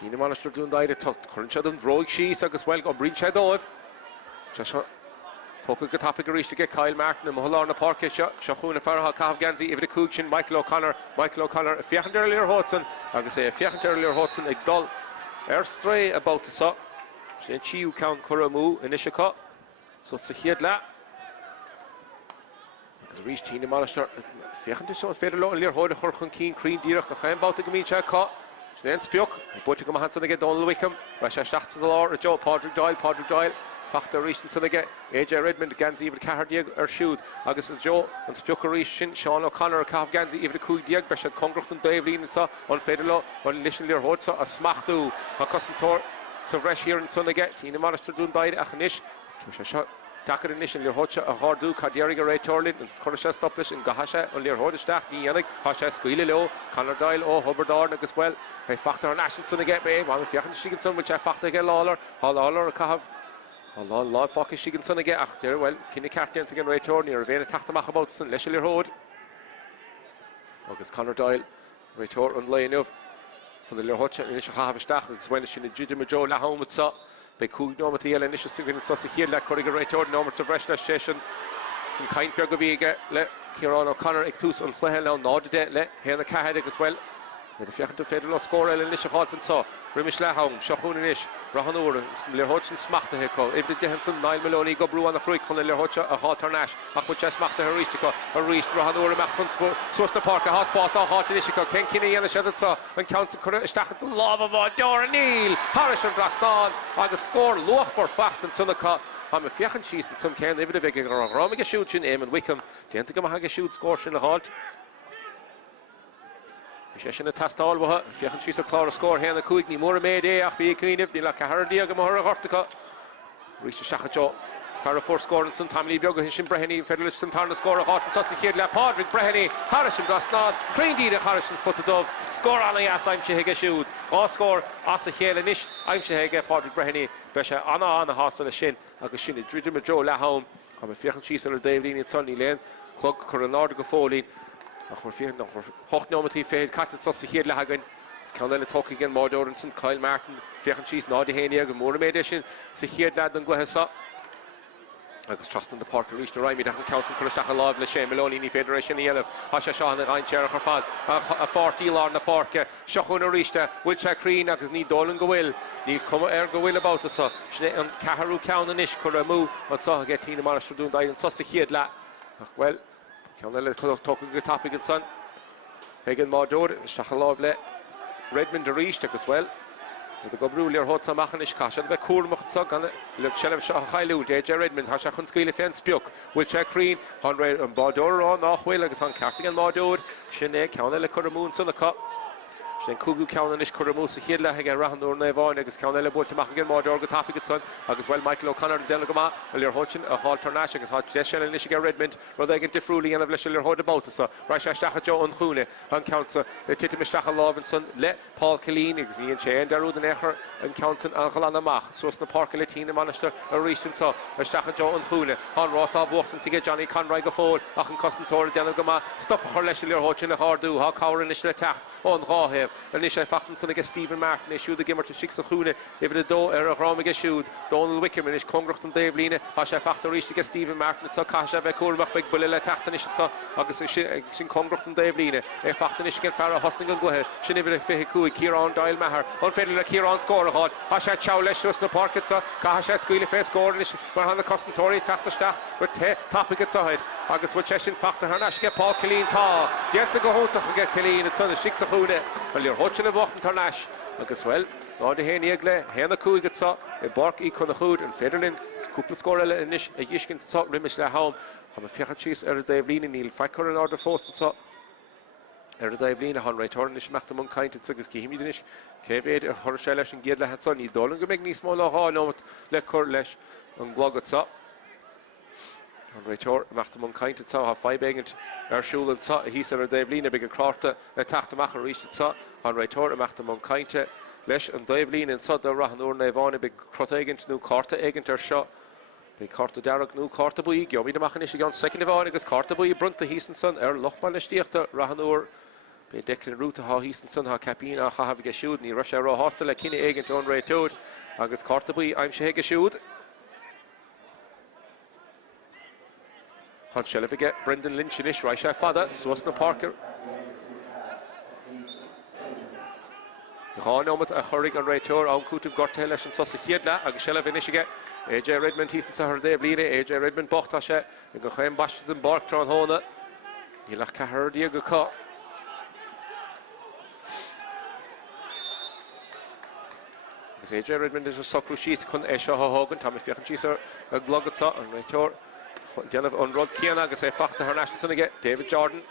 Tíne-Mainistir doing Doighre, current shot and Roig Shees, agus well go breach head of. Just talk a good topic to get Kyle Martin and Mhór na Páirc, Shachuna Farha, Cav Ganzi, Ivda Cookshin, Michael O'Connor, a fiachant earlier Hodson, agus a fiachant earlier Hodson, a dull airstray about the so. Shin Chiu count Craobh in Ishaka, so it's a head la. Agus reached Tíne-Mainistir, fiachant is so fairly earlier Hod, Hurling Keen, Crean Dirach, a hand about the Gamincha caught. Then Spiok, but you come hands on the get Donald Wickham, Rasha Shachts to the Lord, Joe Páirc Doyle, Factor Reach and get AJ Redmond, Ganzi, even Cahardiag or shoot, August Joe and Spiok Reach, Sean O'Connor, Cav Ganzi, even Coog Diag, Bishop Congress and Dave Lean and so on Federal, on Lishon Lear Hodsa, a Smachtu, a Custom Tour, so Resh here and Son again, Tíne-Mainistir doing Doighre, Achanish, Takar initial Lear Hodsa, a Hardu, Cadiariga Ray Torlin, and Cornisha Stoplish and Gahasha, on Lear Hodistach, Nianik, Hasha Squililo, Connor Doyle, oh, Hubbardorn as well. Hey, Factor Nash and Son again, babe, one with Fiachan Shigenson, which I Factor get Lawler, Hall Cav. Allah, Lord Focus Shigenson again, after well, Kinny Cartian again Ray Torlin, or Vena Tachtamach about Son, Lishel Road. August Connor Doyle, Ray Torlin, and Lane of. For the Lear Hodsa, initial half a stack, as well as she Idirmheánach Joe Lahome with so. They could know the initial single sauce here, like Corrigan right toward number of rest session. And kind Bergoviga, let Kieran O'Connor, Ictus, and Flehel, Nod, let Hannah Cahadig as well. With the Fiachan Federal score, and initial halt and saw. Rimish Lahome, Shahunish, Rathnure, Lear Hodgson, Smachta Heko, if the Dehenson, Niall Maloney, go brew on the creek, on the Lear Hodja, a halter Nash, Achwich Smachta Heristico, a reached Rathnure, Machun, Sosta Park, a hospital, saw Halt Inishiko, Ken Kinney, and a shed saw, and Council Stachat, the love of Dora Neil, Harrish and Drastan, on the score, Loch for Fact and Sunaka. I'm a Fiachan cheese and some can live the Vicar or Romiga shoot in Eamon Wickham, the Antigamahaga shoot score in the halt. Session test all with her. Fiachan she's a clear score here in the Coig, Mhór made AIB Queen if like a Hardiag and Mhór Hortica. Reached the Shachajo. Farah 4 score and some Tammy Biogo Hishin Breheny, Federalist and Tarna score a hot and Sussex Kid La Páirc Breheny, Harrison Drasnad, Crane Dida Harrison's put the dove, score on the ass, I'm Shehega shoot. All score Asa Hielanish, I'm Shehega, Páirc Breheny, Besha Anna on the hospital Shin, Agushin, Idirmheánach Joe Lahome, I'm a Fiachan cheese or Dave Lean in Sunny Lane, Clog Coronado Gofolin. We're feeling Hoch Nomati Fed, Captain Sussex here Lahagan. It's Canada talking again, Mordor and St. Kyle Martin, Fiachan Cheese, Noddy Haniag, and Mhór Edition. So here lad and Glehasa. I was trusting the Páirc reached the Rimy, Dahan Council, Kurashach Love, Shane Maloney, Federation, Yellow, Hasha Shahan, and Ryan Cherach Harfad, a 40 Lord in the Páirc, Shachuna Rishta, Wilcha Crean, because need Dolan Gowil, need come go will about us, so and Caharu Cown and Ish, Craobh, and so get Tíne-Mainistir doing Doighre and Sussex here la. Well, can they talk a good topic and son? Hagen Mordor, Shachalovle, Redmond the Reach as well. The Gobru Lear Hodsa Machanish Kasha, the Kurmach Sog on the Chelev Shahailu, AJ Redmond, Hashakun Skili Fence Spiok, Wilcha Crean, Honred and Mordor on Ochwell, like on Cartigan Mordor, Shine, County Curamoon, Son the Cup. Then Kugu Counanish Curamoos, here like a Rathnure Nevon, agus County Bolt Machagan Mordor, the topic and son, as well Michael O'Connor, the Delagama, and Lear Hodgson, a Halter Nash, as Hot Jeshan and Nishiga Redmond, where they get differently and of Lear Hod about us. Rasha Stachajo on Hune, on Council, the Titimistacha Love and son, let Paul Killeen, Exni and Chain, Darud and Echer, and Council Alcalana Mach, so it's the Park of Tíne-Mainistir, a recent so, a Stachajo on Hune, on Ross of Washington to get Johnny Conroy Gafol, Achan Custom Tor, Delagama, stop her Lear Hodgson, a Hardu, Hawk Cower and Ishla Tacht, on Ráth. Craobh and is fachtan son ag Stephen Martin is siúd gimmer to six chune if the do ram ag siúd Donald Wickham is congracht an Dave Líne ha sé fachtar ríist ag Stephen Martin so Casha bheith cuairmach big bulle tatan is so agus sin congracht an Dave Líne fachtan is gen fer hosting an gluthe sin idir fe cúig Ciarán Doyle Maher on féidir Ciarán score hot ha sé chow leis na Páirc so ca sé scuile fé score is mar han Costantóí tachtarsteach but topic it side agus wat sin fachtar han as get Paul Killeen tá dienta go hótach get Killeen at son six chune well you're hotching a wochen tarnash agus well ná de héin éagle héna cúig it so Páirc í Chonchúir an féidirlinn cúpla score eile inis a dhiiscin so rimis le haum ha a ficha chís Dave Líne níl feicear an order fós so Dave Líne han return is meachta mon kaint agus cihimidinis cévéid a chur sé leis an géad le het son í dólan go méid níos mó le há nómat le chur leis an glogat so an retur meachta mon kaint so ha feibegent siúlan so hís Dave Líne big a crárta le Tynagh-Abbey ríist so an retur meachta mon kainte leis an Dave Líne in so de Rathnure na bhána big crotagent nó carta agent seo Bei carta darag nó carta buí geobí de machchan is gan second bhána agus carta buí brunta hísan son Loch le stíochta Rathnure Bei Declan Ruta ha hísan son ha capín a chahabh ge siúd ní Russia rá hostel le cinine agent on réitód agus carta buí aim sé ge siúd Han Shelvige Brendan Lynch in is right fada soas na Parker Gá nómat a chorig an réitór an cútah gorta leis an sosa chiadla agus Shelvig isige AJ Redmond hísan sa Dave Líne AJ Redmond bochtá sé go chéim baiste an Páirc trán hóna í lech cethir díag go cá agus AJ Redmond is a socrú síos chun seo hágan tá fiochan síos a glogad sa an réitór déanamh an rud céanna agus fachta th national sanige David Jordan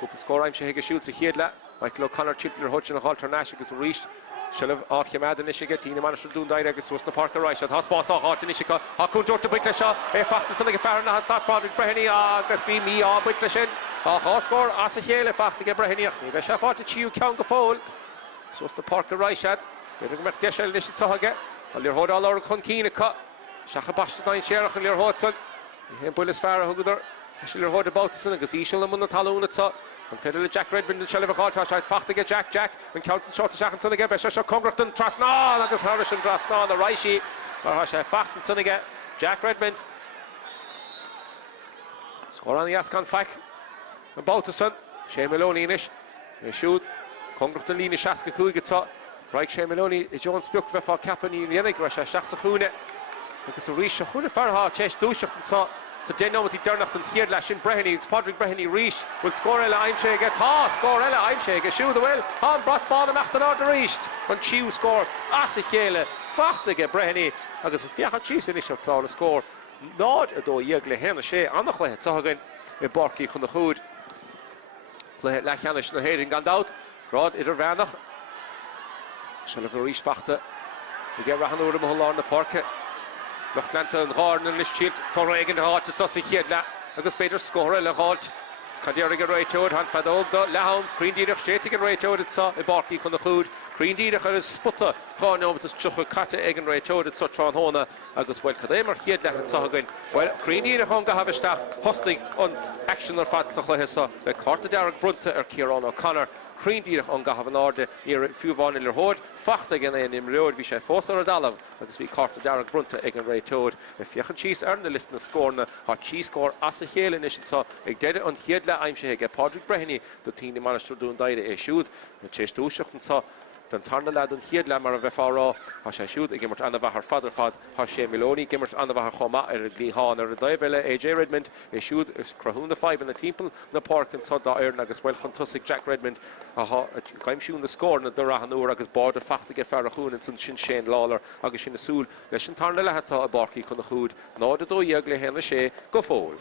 cúpla scór aim sé heige siúd sa chiadla Michael O'Connor tiltar hotchin a haltar nash agus ríist Shelv Iomána isige Tíne-Mainistir Duniry agus was na Páirc right hat spás á hart isige ha cúntóir to buitla seo fachta sanige fearna hat start Páirc Brehení agus bhí mí á buitla sin á scór as a chéile fachta ge Breheníach ní bheith sé fáte tíú ceann go fóil so was na Páirc right hat beidir go meach deisiil is sothage a líor hód á chun cíine cut seacha basta dain séireach an líor hódsan hé bulas fear a thugadidir is líor hód a bátasan agus ísisiil na muna talúna sa an féidir le Jack Redmond an Shelvig Hall tá fachta ge Jack an Council shot a seachan sanige be seo congracht an Trasná agus Harris an Trasná na Reishi mar sé fachta sanige Jack Redmond scór an Iascan feic an bátasan sé Maloney inis siúd congracht an lína seaca cúige tá Right sé Maloney is John Spioch bheith fá capan í dhéananig ra sé seach sa chúne agus a ríis a chúna feartha téis dúiseacht an sa dénomatí darnacht an chiad leis sin Brehení Páirc Brehení ríis bhfuil scór eile aimséige tá scór eile aimséige siúd a bhfuil an brat bána meachta ná de ríist an tíú scór as a chéile fachtaige Brehení agus a fiacha tíos in isio clár a scór nád a dó dhéag le héna sé annach lethe tuhagan I Páirc chun na chúd lechanais na hÉireann gandát Ráth Idirmheánach Shelv ríis fachta I get Rathnure Mhór na Páirc Loch an Garman an Lischilt Torregan halt sa chiadla agus beidir scóra le halt Scadéir go réitóid han fadógda leham Críndíireach sétig an réitóid sa I Páirc chun na chúd Críndíireach ar is sputa chánom is tucha catte ag an réitóid sa trán hóna agus bhfuil cadémar chiad lechan sa again well Críndíireach an gahabhaisteach hostig an action ar fad sa chluithe sa le carta dearg brunta ar Ciarán O'Connor Críndíireach an gahabh an áde ar fiúháin ilir hód fachta gan éon imreoid bhí sé fós ar a dalamh agus bhí carta dearg brunta ag an réitóid I fiochan tíos ar na list na scórna há tí scór as a chéile is sa ag deide an chiad le aimse ag Páirc Brehení do Tíne-Mainistir Duniry siúd na téistúiseach an sa den tarna le an chiad le mar a bheith fárá há sé siúd ag gimmart anna bhethar fadar fad há sé Maloney gimmart anna bhethar chomá ar a glíháin ar a daibhile AJ Redmond siúd is crahúna five in na timppel na Páirc an sa dairn agus bhfuil chun tusig Jack Redmond caiimsún na scór na do Rathnure agus bád a fachta ge fear a chuún in sun sin sé lálar agus sin na súl leis sin tarna le sa a Páirc chun na chúd nád a dó dhéag le héna sé go fóil.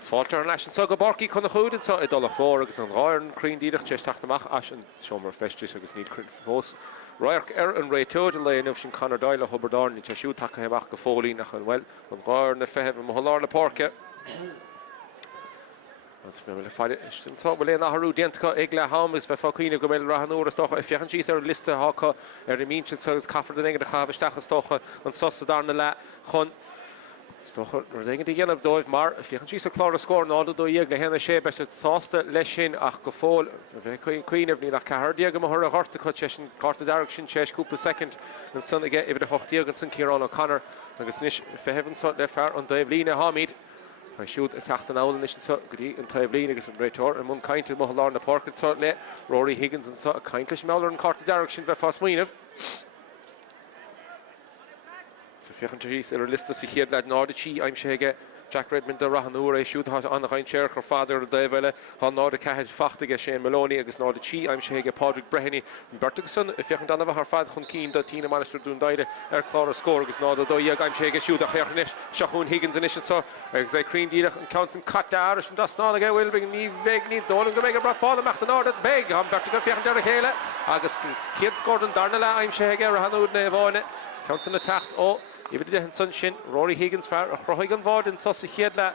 Sfáiltear an leis an so go barcaí chun na chúid so I dul Mhór agus an ráir crin díreach tSaoir as an seomar festis agus níl crin fós. Ráirc an réiteúid a léanamh sin Conor Doyle Hubbardán ní siú take heach go fólí nach an well an ráir na feheh an Mhór na Páirce. As we will find it. So we learn how to do it. Egle Hamis for Queen go mel Rathnure stoch. If you can see their list haka meintje so kaffer den enge de gave stach stoch an Sathairn la gon stoch dingen die jelf doif maar if you can see so klare score na do egle henne she best saste leshin ach gefol Queen of ni nach kahar diega mo hor hort ko session kart direction chesh couple second and son again if the hoch diegensen Kieran O'Connor agus nish for heaven so le far on Doighre Hamid I shoot a tacht an owl and so good and Tynagh-Abbey against Rathnure and one kind to Mhór na Páirc and so Rory Higgins and so a kindlish Miller and cart direction for fast Muineh. So if you can see the list of here that Nordichi I'm sure Jack Redmond the Rathnure shoot has on the hind chair or father of the Villa on Nordic had fachtige Shane Maloney against Nordichi I'm sure Páirc Breheny and Bertigson if you can done her father hun keen the Tíne-Mainistir Doighre Clara score against Nordic Doighre I'm sure shoot a hairnet Shahun Higgins initial so exact Crean Díreach and counts and cut down from das not again will bring me vaguely Dolan go make a brat ball and macht the Nordic big on Bertigan Fiach der Hele August kids scored and Darnella I'm sure Rathnure Nevone counts in the tacht oh even the sunshine Rory Higgins far a Rohigan Vard and Sussie Hiedla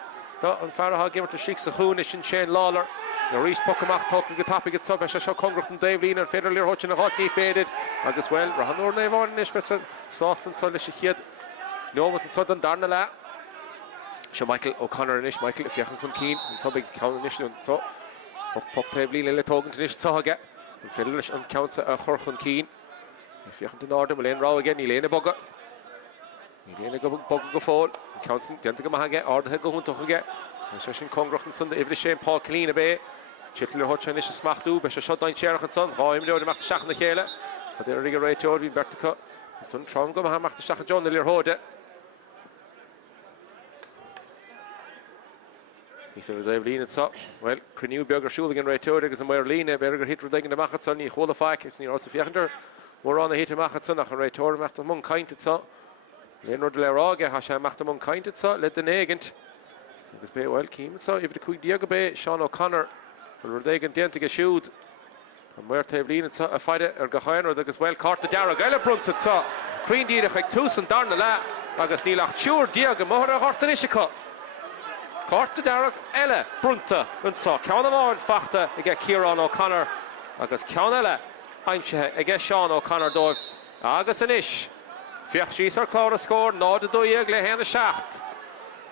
on Farah give it to Sheiks the Hoonish and Shane Lawler the Reese Pokamach talking the topic at sub as a show Congress and Dave Lean and Federer Hutchin a hot knee faded I guess well Rathnure Nevon Nishbetson Sawston Solish Hied no with the sudden Darnella Show Michael O'Connor and Ish Michael if you can keen and so big count initial so Pop Dave Lean let talking to Nish Saga and Federer and counts a Hurling keen if you can to Northern will end row again Elena Bugger Elena go fall counts dente go mahage order go hun toch ge session Congress and Sunday every shame Paul Tíne-Abbey Chitler Hutchin is smachtú be shot down Cherach and son raim le macht schach na chele hat er rigger right over Bertica and son trom go macht schach John der hode he said Dave Lean so well Crenew Berger Schulingen right over because Mhór Lena Berger hit roding the machat son he qualify it's near also fiander more on the hit machat son nach right over macht mon kind so Leonard Lerage has macht am kind so let the negent because be well came so if the quick Diego Bay Sean O'Connor will they can to shoot and where Tavlin so a fighter or Gahain or the well cart the Dara Gala Brunton so Queen Díreach like Tucson Darnella agus Nílach Sure Diego Mhór Hortanishika cart the Dara Ella Brunta and so Cánamán fachta again Kieran O'Connor agus Cánella I'm sure again Sean O'Connor dog agus anish Fiach she's our Clara score, no the Doighre hen shaft.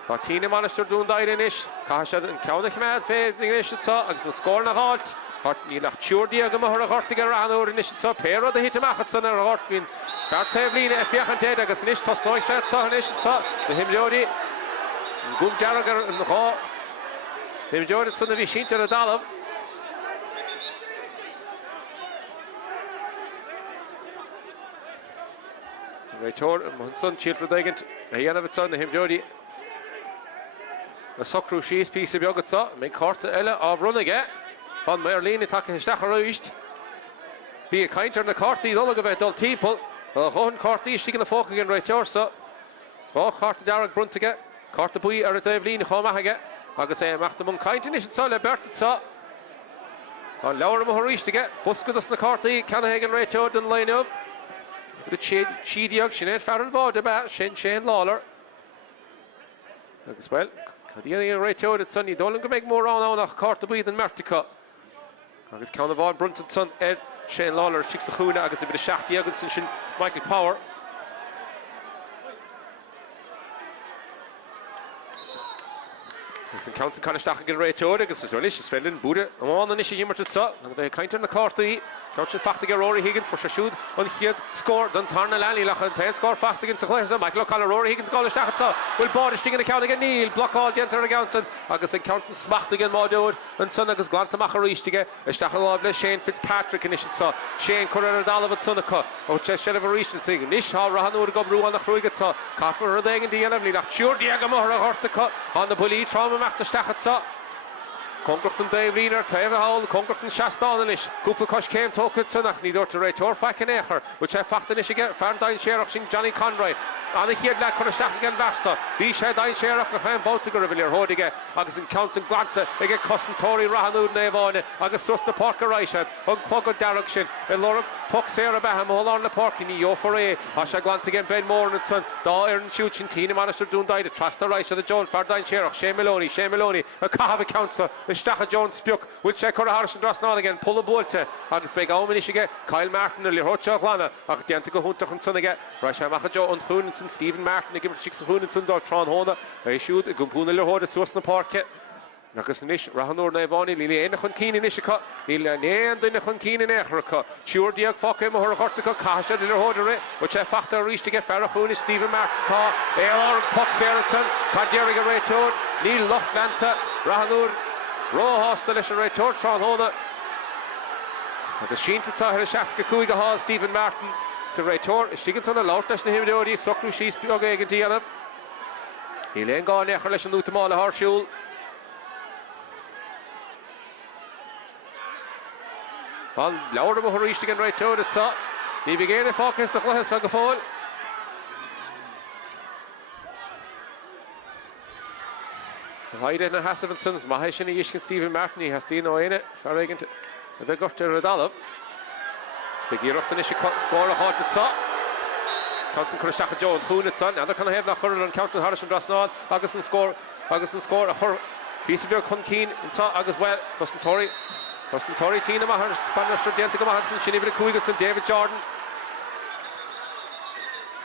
But Tíne-Mainistir Doighre inish, Cashad and Cánamh mad fair English so, agus the score na halt. Hot Nílach Sure Diego Mhór Hortiga Rathnure inish so pair of the hit Machatson and Hortvin. Fair Tavlin if Fiach and Ted agus nish toss Doighre shot so inish so the him Jody. Good Darragar and the Haw. Him Jody son of Vishinta Dalov. Rathnure and son children dagent a yan of its son him Jody a socru she's piece of yogurt so make court ella of running again on Merlin attack his stacharoist be a kinder in the court the all of a dull people a hon court is taking the folk again Rathnure so go court Derek Bruntige court the boy or a Davlin home again agus say macht them kind so le Bert so on Laura Mhór to get buscus the court can hagen Rathnure and line of the Cheediog, Sinead Farron Vod about Shane Lawler. As well, Cadillo Rathnure at Sunny Dolan can make more on a court to be than Mertica. Agus Cánamh Brunton son Ed Shane Lawler, Sheiks the Huna, agus a bit of Shachty Agenson, Michael Power. It's in Council Conistach again Rathnure, agus is delicious Fellin, Buddha, and on the Nishi Himmerted so, and they kind in the court to eat. Council Fachtiger Rory Higgins for Shashud, on the Hieg score, Dun Tarnalani, Loch and Tail score, Fachtiger to Clare, Michael O'Connor, Rory Higgins, Golish so, will Bodish in the count again, Neil, block all the enter Gaunson, agus in Council Smacht again, Mordod, and son agus Glantamacharish to get a Stachelov, Shane Fitzpatrick, and so Shane Correr Dalavat Sunaka, or Chesheverish and saying, Nishal Rathnure Gobru on the Kruigat so, Kaffer Rodeg and Dianavli, like Sure Diego Mhór Hortica on the bully, trauma after Stachat so. Congress and Dave Leaner, Tave Hall, Congress and Shastonanish, Kupelkosh came to Kitsunach, Nidor to Rathnure, Fakan Echer, which I fact inish again, Farndine Sherach, Johnny Conroy, Anna chéad le chun isteach gan versa. Bhí sé dain séireach a chaim bouta go bhfuil hódige agus an council glanta ag cosantóirí Rathnure na Iomána agus sus na Páirc Reisad an clogad darach sin I lorg puck séir be ham hóán na Páirc ní Ioforé a sé glanta gan Ben Mhór san dá an siút sin Tíne-Mainistir Doighre Tráchtaire Reisad a Jones far dain séireach sé Maloney a cahabh council isteach a Jones spiúk bhfuil sé chur a Harrison Drasná again pull a bólte agus beag ámanisige Kyle Martin a lirhote chlána ach dianta go húntaach an sunnige ra sé macha Jo an Chúninson Stephen Martin a gimmer six Chúninson dá trán hóna a siút a gumpúna lirhote suas na Páirce agus níos Rathnure na Iomána líle éna chun cíine níos cá líle néan duine chun cíine éachracha siúr diaag focaim a thorcha caiise de lirhote ó sé fachta a rístige fer a chúna Stephen Martin tá éar puck séirsan tá Deireadh a réitóir níl Loch lenta Rathnure róhásta leis a réitóir trán hóna agus sínta Sathairn seaca cúig a há Stephen Martin sa réitóir istígann sanna láirt leis na himimeóirí socrú síos beag ag an díanamh í léon gáin éachar leis an útamála thársiúil an leabhar a thuríiste an réitóir atá ní bhí géana fácas a chluthas a go fáil Haide na hasamh an suns maithe sin iscin Stephen Martin í hastíí ó aine fear éigent a bheith gortar a dalamh Big Iúachtain is scór a háit atá Council chur seacha Jo an Chúna san anna chuna hebh nach chur an Council Harrison Drasná agus an scór a chur písa beag chun cín intá agus well Costantóirí Tíne-Mainistir Bannister dianta go maithe sin ibh cúigead san David Jordan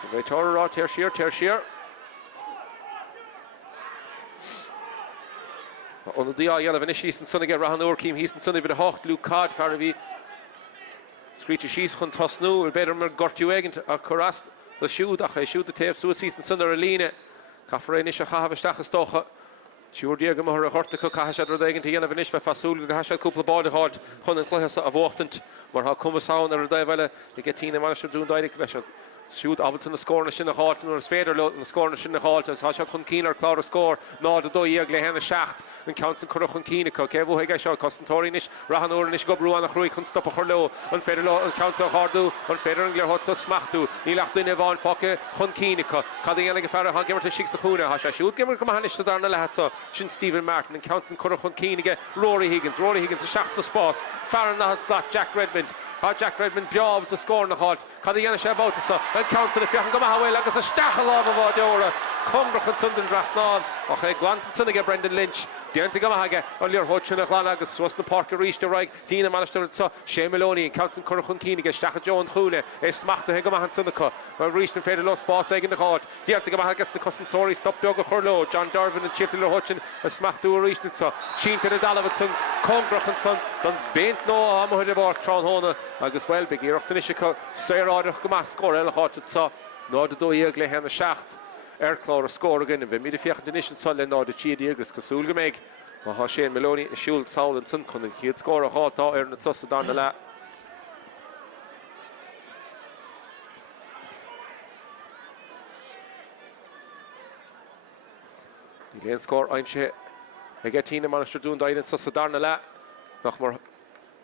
san réitóir rá teir siar on the dia yellow finish he's and sunnig Rathnure came he's and sunnig with a hocht Luke card for a screechy she's chun tosnú better mer gortu egent a chorast the shoot the tape so season sunner Aline Caffreinish a have stachas stocha Siúr diaag am a horta go caiise egent yellow finish for fasul go hasha couple body halt chun an chluchas a bhachtant mar ha cum sound ar da vele the get Tíne-Mainistir Doighre leis Siúd Ableton the score sin na halt nor féidir lo na score sin na halt as hasha chun cín ar clár score ná de dóiag le hena seacht an council chun chun cíine co cebu heige seo Costantóirí Rathnure níos gobrú an chruí chun stop a chur lo an féidir lo an council hardú an féidir an gléir hot so smachtú ní lecht duine bháin foca chun cíine co cad dhéana go fear ha gimmer te six a chúna hasha siúd gimmer go hanis darna lehat so sin Stephen Martin an council chun chun cíine Rory Higgins a seacht sa spás fear na slot Jack Redmond beab to score na halt cad dhéana sé about so an council if fiachan go mahfuil agus a stachel láb a Deireadh cumbrach an sundan Drasná ach ag glantan sunnig Brendan Lynch dianta go maithe an líor hóid na chlána agus suas na Páirc a ríiste raig Tíne-Mainistir so sé Maloney an council chun chun cíine stacha Jo an Chúna smachta go maithe sunna co mar ríiste féidir lo spás ag na halt dianta go maithe agus na Costantóirí stop beag a churló John Darvin an chiirtil le hóid a smachtú a ríiste so sínta na dalamh sun cumbrach an sun don bent nó amhuiid a bhar trán hóna agus well big Iúachtain is go séráideach go maith scór eile háit atá ná de dóiag le hena seacht clár a scór again and mí fiach den ishin sol le ná de tíadi agus cosúil go méid má há sé Maloney a siúil saoil an sun chun chiad scór a hátá ar na tusa darna le ní léon scór aimse ag Tíne-Mainistir Doighre tusa darna le nach mar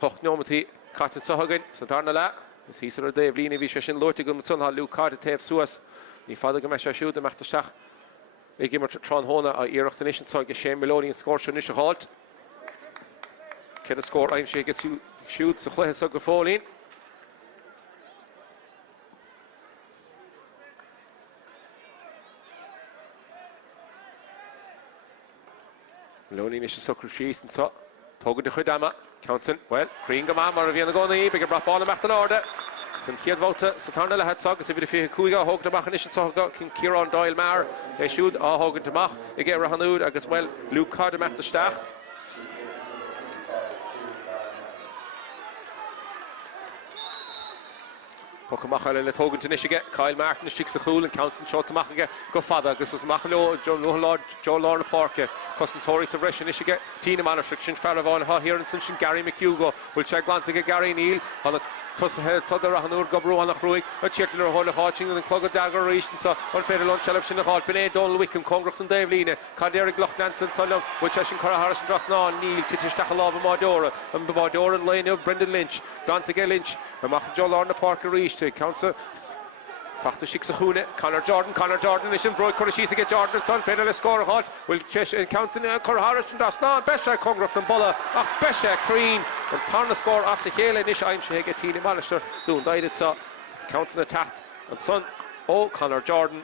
hocht neomatí Caite Sohagan, Sathairn le, is hí ar Dave Lína bhí sé sin loite go sun há Luke card taobh suas, ní fada go me sé siúd amachta seach ag gimar trán hóna a Iúachtain is so go sé Maloney an scór sin is a halt. Cé a scór aim sé go siúd sa chluthas a go fólín. Maloney is a soccer shees and so tógad de chuid ama. Council, well, Green go mar a bhíonna gcónaí beag bra bála meachta láda chun chiadhóta Sathairn le het agus bhí fé cúiga thógad amach is soga cin Ciarán Doyle mar é siúd á thógad amach I ggé Rathnure agus well Luke card amachta steach Pocamach le tógan tunisige Kyle Martin is six a cool and Council shot amachige go fada agus is machlo Joe Lorna Páirc Costantóirí sa bhreis isige Tíne-Mainistir sin fearhán ha hÉireann sin Gary McHugh will check glanta Gary Neal on tusa head to the Rathnure gobrú an chruig a chiirtil ar hóla háting an clogad dagar ríist so an féidir lon shelf sin a halt Bené Donald Wickham Congrachtan Dave Lína Caderic Lochlanton solom which I Cara Harrison Drasná Neil titisteach láb Mádóra an Mádóra an lane of Brendan Lynch Dante Lynch a mach Joe Lorna Páirc ríist Council Fachta six a Hune, Connor Jordan is in Broy Corishis get Jordan son Federal score hot will chesh counts in Corharish and Dasna Besha Congress and Bulla Besha Crean and Tarna score as a Hale Nish I'm Sheheg Tíne-Mainistir doing died it so counts in attack and son Connor Jordan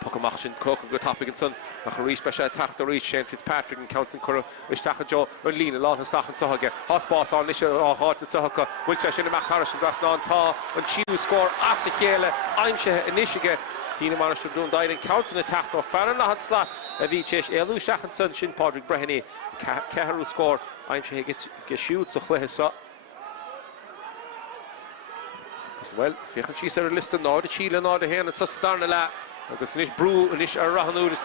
Puckamachin Croker go topic and son a Harish Besha attack the reach Shane Fitzpatrick and counts in Curra Ishtaka Joe and Lean a lot of Sachan Sohaga Hosboss on Nisha or Hot to Sohaka will chesh in the Mac Harris and Grasnan Ta and Chiu score as a Hale I'm Sheh Inishige Tíne-Mainistir doing died and counts in attack or Farron Lahat Slat Avichesh Elu Shachan son Shin Páirc Breheny Keharu score I'm Sheh gets shoots so Chlehisa well Fichan she said a list of Nord Chile Nord Hen and Sathairn la agus níos brú níos Rathnure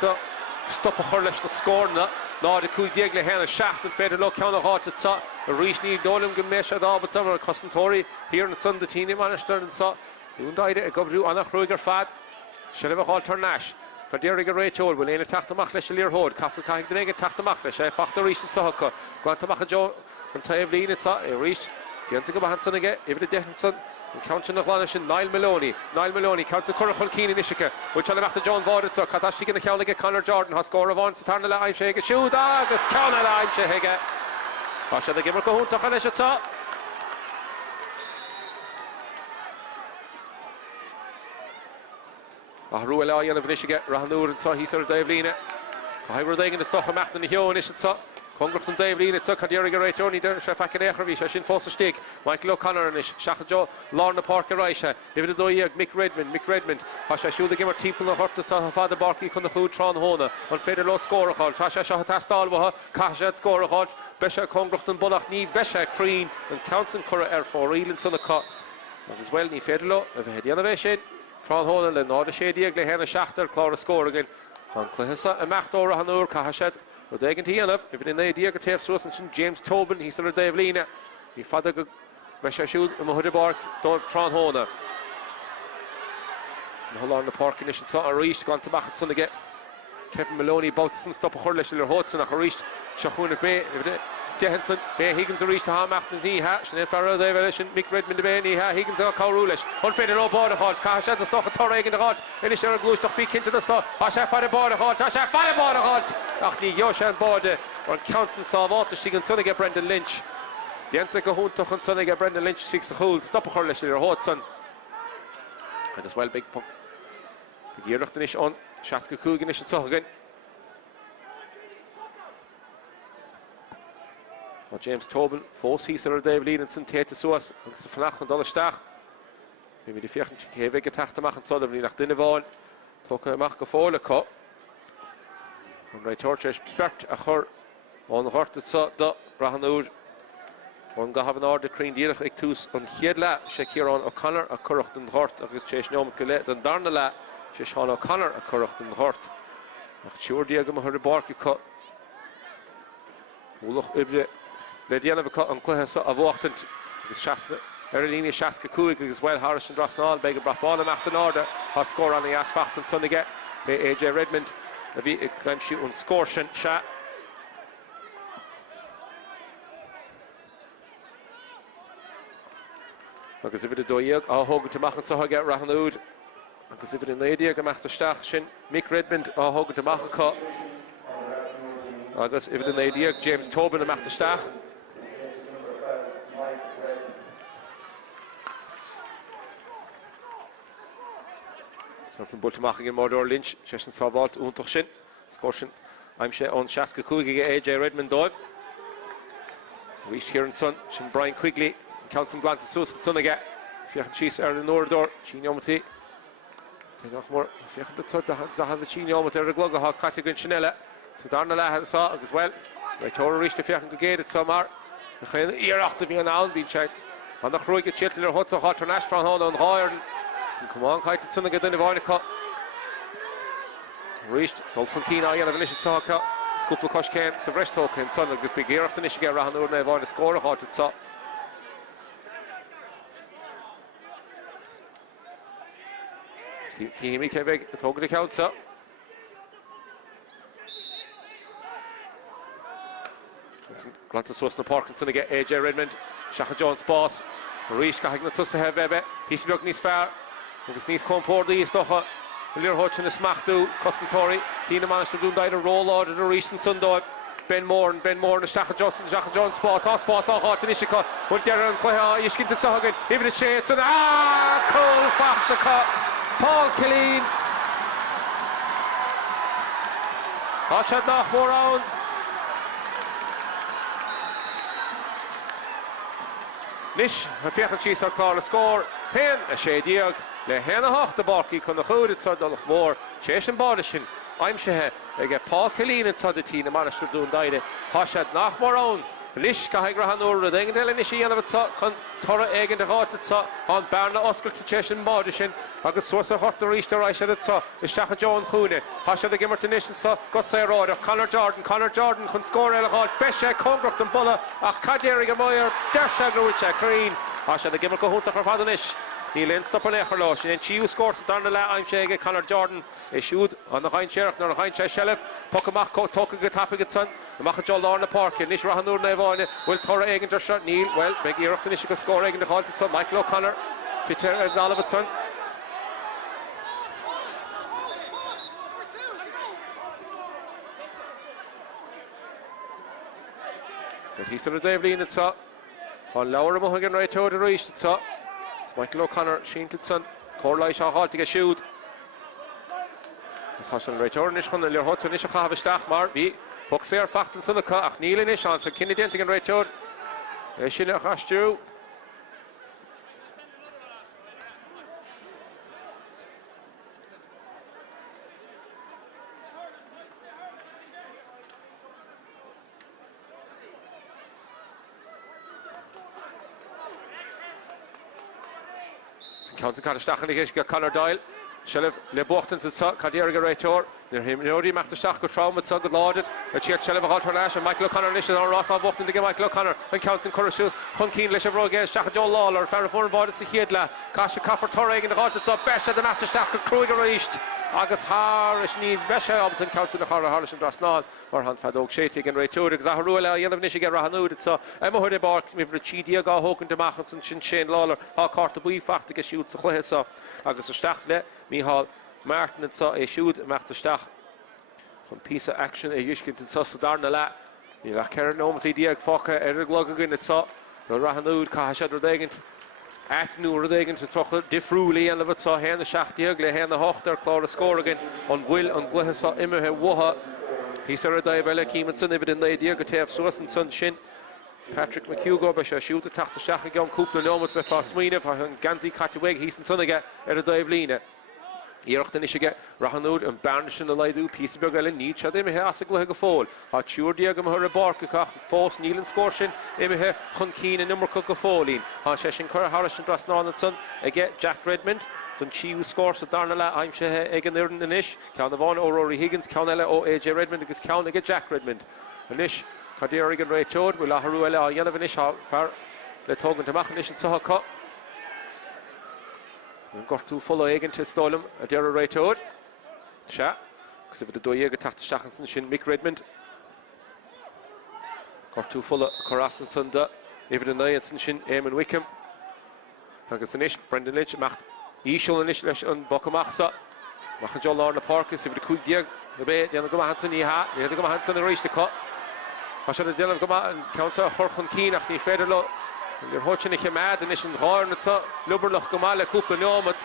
stop a churleis na scórna ná de cúig déag le héna seacht an féidir le ceanna háte sa a rís ní dólim go méis a dábal tam ar cosantóirí hír na son de Tíne-Mainistir an sa dún daide a gobrú annach ruigar fad se le bháil tarnáis chu déirigh a réiteol bhfuil éana teachtamach leis a líorthóid caithfú caiig den éige teachtamach leis é fachta rís an sochacha glantamach a jo an taobh lína sa é rís dianta go bahan san aige ifir de dechan san Counting of Glenisk and Niall Maloney counts the Currachon Keen in Ishika, which on the back to John Vorditzer, Katashik in the Kellige, Connor Jordan has scored of on Sathairn I'm Shehega, shoot, Agus, Connor I'm Shehega. Asha the Gimmer Kohun Tachaneshata. Ahruela Yan of Nishiga, Rathnure and Tahisa Davlina. Hybrid in the Stochamacht and the Hio and Ishitsa. Congress and Dave Lean, it's a Cadiriga right on either Shefak and Echervish, Shin Foster Stick, Michael O'Connor and Shachajo, Lorna Parker Raisha, if it doy Mick Redmond, Hasha shoot the gamer Temple and Hurt the Father Barky on the Hood Tron Hona, on Federal score a halt, Hasha Shahatastalwaha, Kashat score a halt, Besha Congress and Bullock Knee, Besha Crean, and Council Curra Air for Reelan Son of Cut. As well, Ni Federal, if had the innovation, Tron Hona, and Nord Shady, Glehena Shachter, Clara score again, on Clehissa, and Machtor Hanur, Kahashet. Well, they can hear enough. If it in the idea to have Susan James Tobin, he's sort of Dave Lena. He father go Mesha shoot and Mhór Bark, Dov Tron Hona. Hold the park initial saw a reach, gone to back at Sunday get Kevin Maloney, Baltison, stop a hurlish in their Hudson, a reached Chonchúir Bay. If it Dehenson, Bay Higgins a reach to Hamacht and he hatched, and if Farrell David Mick Redmond the Bay, he Higgins a Cowrulish, unfaded low border halt, Kashat the stock a Torreg in the halt, and it's a glue stock beak into the saw, Hasha for the border halt, Hasha for the border halt, Achni Yoshan border, on Council saw Walter Shigan Sonnig Brendan Lynch. The Antica Huntoch and Sonnig Brendan Lynch 6 hold, stop a hurlish in their Hudson. And as well, big pump. Big Yearachanish on, Shaska Cooganish and Sohagan. James Tobin, Foss Heaser Dave Leedinson, Tate Soas, and Fanach and Dollarstach. Maybe the Fiach and Kevig attacked the Mach and Sodom, Linach Dinavon, Toka Mach of Folaka. And right Torches, Bert a Hur on the Hortet Sot, Rathnure, on Gahavan the Crane Dirach Ictus, on Hiedla, Shakiron O'Connor, a Curracht and Hort, of his Chase Nom Gillet, and Darnala, Shishon O'Connor, a Curracht and Hort. Sure, Diego Mhór Bark, you cut. Loch Ibre. Le Diana of a Clehissa of Wachtant, Erlini Shaska Kuig as well, Harris and Drosnall, Beggar Brapball and after order, has score on the Asfacht and Sunday get, AJ Redmond, a Grimshoot and Scorshin, Shat. Because if it a Doighre, I'll hug to Mach and so I get Rathnure. Because if it in the idea, I'm after Stach, Shin, Mick Redmond, I'll hug to Mach. Because if it in the idea, James Tobin, I'm after Stach. Some Bultamaching in Mordor Lynch, Chesson Savalt, Untorshin, Scorshin, I'm on Shaska Kuigi, AJ Redmond Dove. Reach here and Son, Shin Brian Quigley, Council Glant and Susan Soniga, Fiach Cheese Erlen Nordor, Chinomati, Tynagh-Abbey, Fiach Bitsot, the Chinomati, the Glogahawk, Catholic and Chanella, so Darnala had a saw as well. Right, Torah reached the Fiach and Gagade at Samar, the ear after being an being checked. On the Croy get Chitlin or Hudson Hot or Nastron on Hyrn. Come on, Kite Son again in the Varnica. Reached Dolphin Keen Eye and a Village Saka. Scoopal Kosh came, so Vresh Token, Son of this big ear after Nishiga Rathnure and Varna score a hot at Saw. Kimi Kevig, it's over the count, so. Glad to Swiss in the Parkinson again, AJ Redmond, Shaka Jones boss. Rís caithfidh na tusaithe bheith hís beag níos fearr agus níos compórdaí is docha líor hóid sin is smachtú Cosantóirí Tíne-Mainistir dún Doighre róláid a rís an sundóibh Ben Mhór na Stacha John Spás á hátain is bhfuil dear an chuithe iscinnta sagan ifir sé san cóil fachtacha Paul Killeen á se nach mór ann Nis a fiochan síos ar clár a scór hen a sé díag le hen a hocht a barcaí chun na chúid sa Mhór sé sin báda sin aimsethe ag Paul Killeen in sad a Tíne-Mainistir dún Doighre há sé nach mór ann Lis caithfidh Rathnure a d éigean eile is dhéanamh chun tora éigean de gáilta an bearna oscailte sé sin báda sin agus suasa horta ríist a ráise is Stacha John chúne há sé a gimmar tunis go séráideach Conor Jordan chun scóir eile gáil be sé congracht an bolla ach cadéir go maiir de se grúid sé crín há sé a gimmar go húnta chu fadanis Ní len stop an echar lá sin tíú scórt darna le aimse ige Conor Jordan siúd an na chain seach nar chain sé sellef pokamach tóca go tapigad san amach jo lá na Páirc níos Rathnure na bháine bhfuil tora éigean tar se níl well be íireachta is go scór éigean de cháilta san Michael O'Connor Peter Nalabad san hís ar a Daimhlín sa an leabhar amach an réiteóid a ríist sa Michael O'Connor sínta san cóirlaí seo háilta a siúd Tá sin réiteoir is chun leor hóta is a chahabhaisteach mar bhí pog sé ar fachtan sanna ach níl is an cinine dénta an réiteoir sin a chaistú Council Carter Stachan is go Conor Doyle Shelf le bochtan to Cadéir go réiteoir Níor himóí meachta Stach go trauma sa go láidir a tíir Shelf a hátar leis Michael O'Connor leis an Ross á bochtan de Michael O'Connor an Council Corusús chun cín leis a bhrógé Stach Joe Lawler ar fear fór báid sa chéad le Caiise caffar toraigh an hátar sa beiste de matcha Stach go cruúig a ríist agus thar is ní bheise am an Council na Chara Harris an Drasnáil mar han fadóg séti an réiteoir agus a rúile a dhéanamh níos ag Rathnure sa mothir de barc mi bhre tídí a gá hógan de machchan san sin Shane Lawler há carta buí fachta go siúd sa chluithe sa agus a Stach le Mícheál Martin sa siúd meachta Stach chun piece of action a dhiscint in sa darna le ní le ceir nómatí díag focha ar a glogagin sa do Rathnure caiise ar daigint Athnúr daigint sa trocha difriúlaí an lefad sa héna seachtaíag le héna hocht ar clár a scóragin an bhfuil an gluthe sa imethe watha hís ar a daibh eile címan san ifid in léidíag go taobh suas an san sin Patrick McHugh be sé siúta tachta seacha gan cúpla leomad bheith fá smaoineh an gansaí catihig hís an sannaige ar a daibh líne Íireachta is ige Rathnure an bearne sin a leidú písabeg eile níd se imethe as a gluthe go fóil há tíúrdíag am thur a barcach fós níl an scóir sin imethe chun cín in numar go fólín há sé sin chur Harris an Drasnáil san ige Jack Redmond don tíú scór sa darna le aimsethe ag an iarna inis ceann na bháin ó Rory Higgins ceann eile ó AJ Redmond agus ceann ige Jack Redmond inis Cadéir an réiteoir bhfuil letharú eile a dhéanamh inis fear le tógan amach inis an sacha Gortú fulla éigean te stólam a deir a réiteoir se agus ifid a dóigh a tachta Stachan san sin Mick Redmond Gortú fulla chorasan san da ifid an naid san sin Éamon Wickham agus inis Brendan Lynch mecht íseol inis leis an bocamach sa machchan Joe Lawler na Páirc ifid a cúig díag na bé déanamh go maithe san níha ní go maithe san a ríiste có Tá sé a déanamh go an ceansa a chorchan cíach ní féidir le Níor hóitina cheimad in is an gháirna sa lubarlach go mála cúpla neomad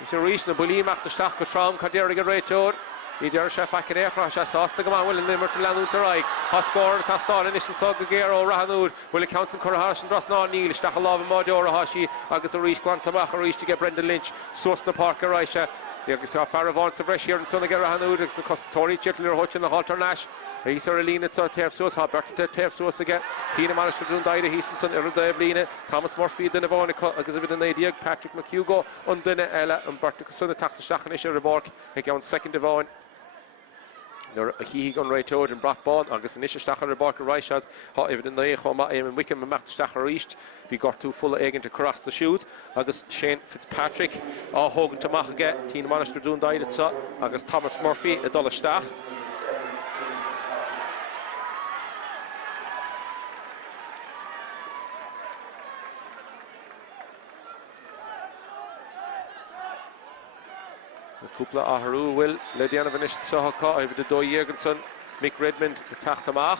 is a rís na bulíach de Stach go trám Cadéir go réiteoir í deir sé feicean éachra sé sásta go bhfuil an limar leanúnta raig Tá scóir tá stáil is an sa go géir ó Rathnure bhfuil Council Corrahas an Drasnáil níl Stach a lábh máideoir a hasí agus a rís glantamach a ríiste ge Brendan Lynch suas na Páirc a ráise agus tá fear bháin sa bhreis an sanna ge Rathnure agus na Cosantóirí tíirtlir ar hóitin na hátar leis Hís ar a lína sa taobh suas há berta taobh suas aige Tíne-Mainistir dún Doighre hísan san ar a daobh lína Thomas Murphy duna bháinna agus ifid an éideag Patrick McHugh an duine eile an berta sanna tachta Stachan is ar a barc ag an second bháin Nuair a híigh an réiteoir an bratbáin agus an Stach ar a barc a ráisiad há ifid an naoich chomá Éamon Wickham a meachta Stach a ríist bhí gortú fulla éigean de choras a siúd agus Shane Fitzpatrick á thógan tamach aige Tíne-Mainistir dún Doighre sa agus Thomas Murphy a dul isteach Is cúpla athrú bhfuil le déanamh inis sochacha a bhí de Doighre Jürgensen, Mick Redmond, Tráchtaire.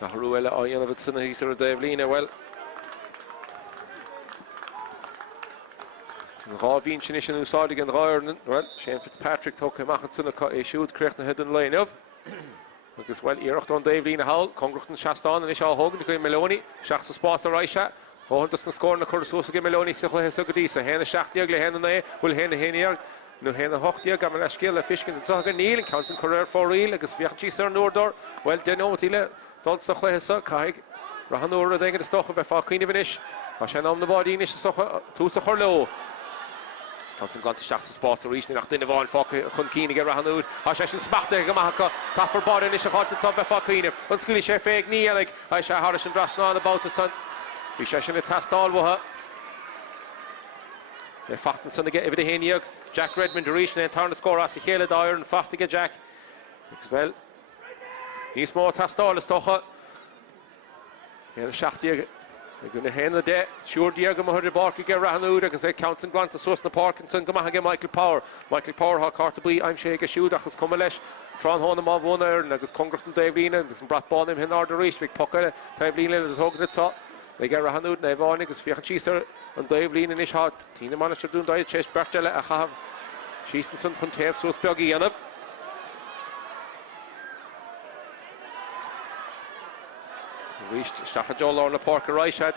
Athrú eile á dhéanamh sanna hís ar a Dave Lína well. Ráhín sin is an úsáide an Ráirn, well, Shane Fitzpatrick tócha machchan sanna é siúd creacht na head an léineh. Agus well iirecht an Dave Lína hail, congrucht an Seastán an is á hogan go Meloni, seach sa spás a Raisha. Hóhantas na scór na chursúsa go Meloni sa chluithe sa go dísa, héna seachtaíag le héna na bhfuil héna héanaíag, nó héna hochtaíag am le scéal le fiscin an saga níl, an count an choréir fóríil agus bhíochtí ar Núrdor, well den ótíile dul sa chluithe sa caig. Rathnure a dhéanamh stocha bheith fá cuioine bhanis, a sé am na bádí is socha tú sa chur leo. Count an ganta seach sa spás a rísni nach duine bháin fá chun cíine go Rathnure, a sé sin smachta go maithacha tafar báin is a cháilta sa bheith fá cuioine, an scuúla sé féag níananig, a sé háris an drasná na báta san. Bhí sé sin na tastáilmhatha. Le fachtan sanna go ibhid a héanaíag, Jack Redmond a rísni an tarna scór as a chéile Doighre an fachtaige Jack. Agus well, níos mó tastáil is tócha. Héana seachtaíag go na héana de, siúrdíag go mthir barca go Rathnure agus é count an glanta suas na Parkinson go maitha go Michael Power. Michael Power há carta buí aim sé go siúd achas cuma leis. Trán hána má bhna airn agus congrucht an Dave Lína agus an brat bánim hin áda ríis, bhíh pocaile Dave Lína a tógad atá. Le go Rathnure na bháin agus fiochan síosar an Dave Lína is há Tíne-Mainistir dún Doighre chéis berteile a chahabh síosan san chun taobh suas beagaí anamh. Ríist stachadjol ar na Páirc a Raishad.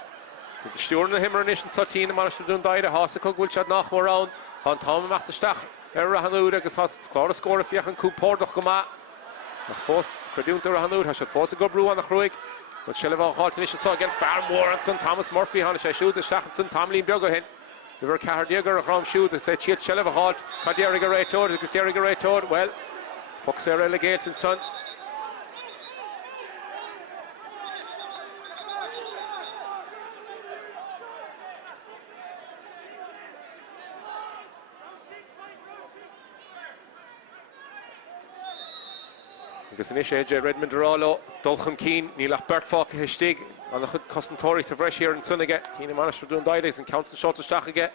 The stúr na himar inis an sa Tíne-Mainistir dún Doighre hása cog bhfuil sead nach mór ann. An Tomás Mac stach ar Rathnure agus has clár a scór a fiochan cúb pórdach go má. Nach fós creúnta Rathnure has sé fós a go brú annach ruig. But Shelley van Halton is so again Farm Warrenson, Thomas Murphy, Hanish shoot the Stachenson, Tomlin Biogahin. We were Cardiager a Crom shoot, they said Shelley van Halt, Caderiga Raytor, because Derriga Raytor, well, Puxer relegated son. Agus in AJ Redmond Rallo, Dulcham Keen, Nílach Bertfach Histig, and the Chud Costantori sa fresh here in Sunnige, Tíne-Mainistir dún Doighre and Council Shot to Stachige.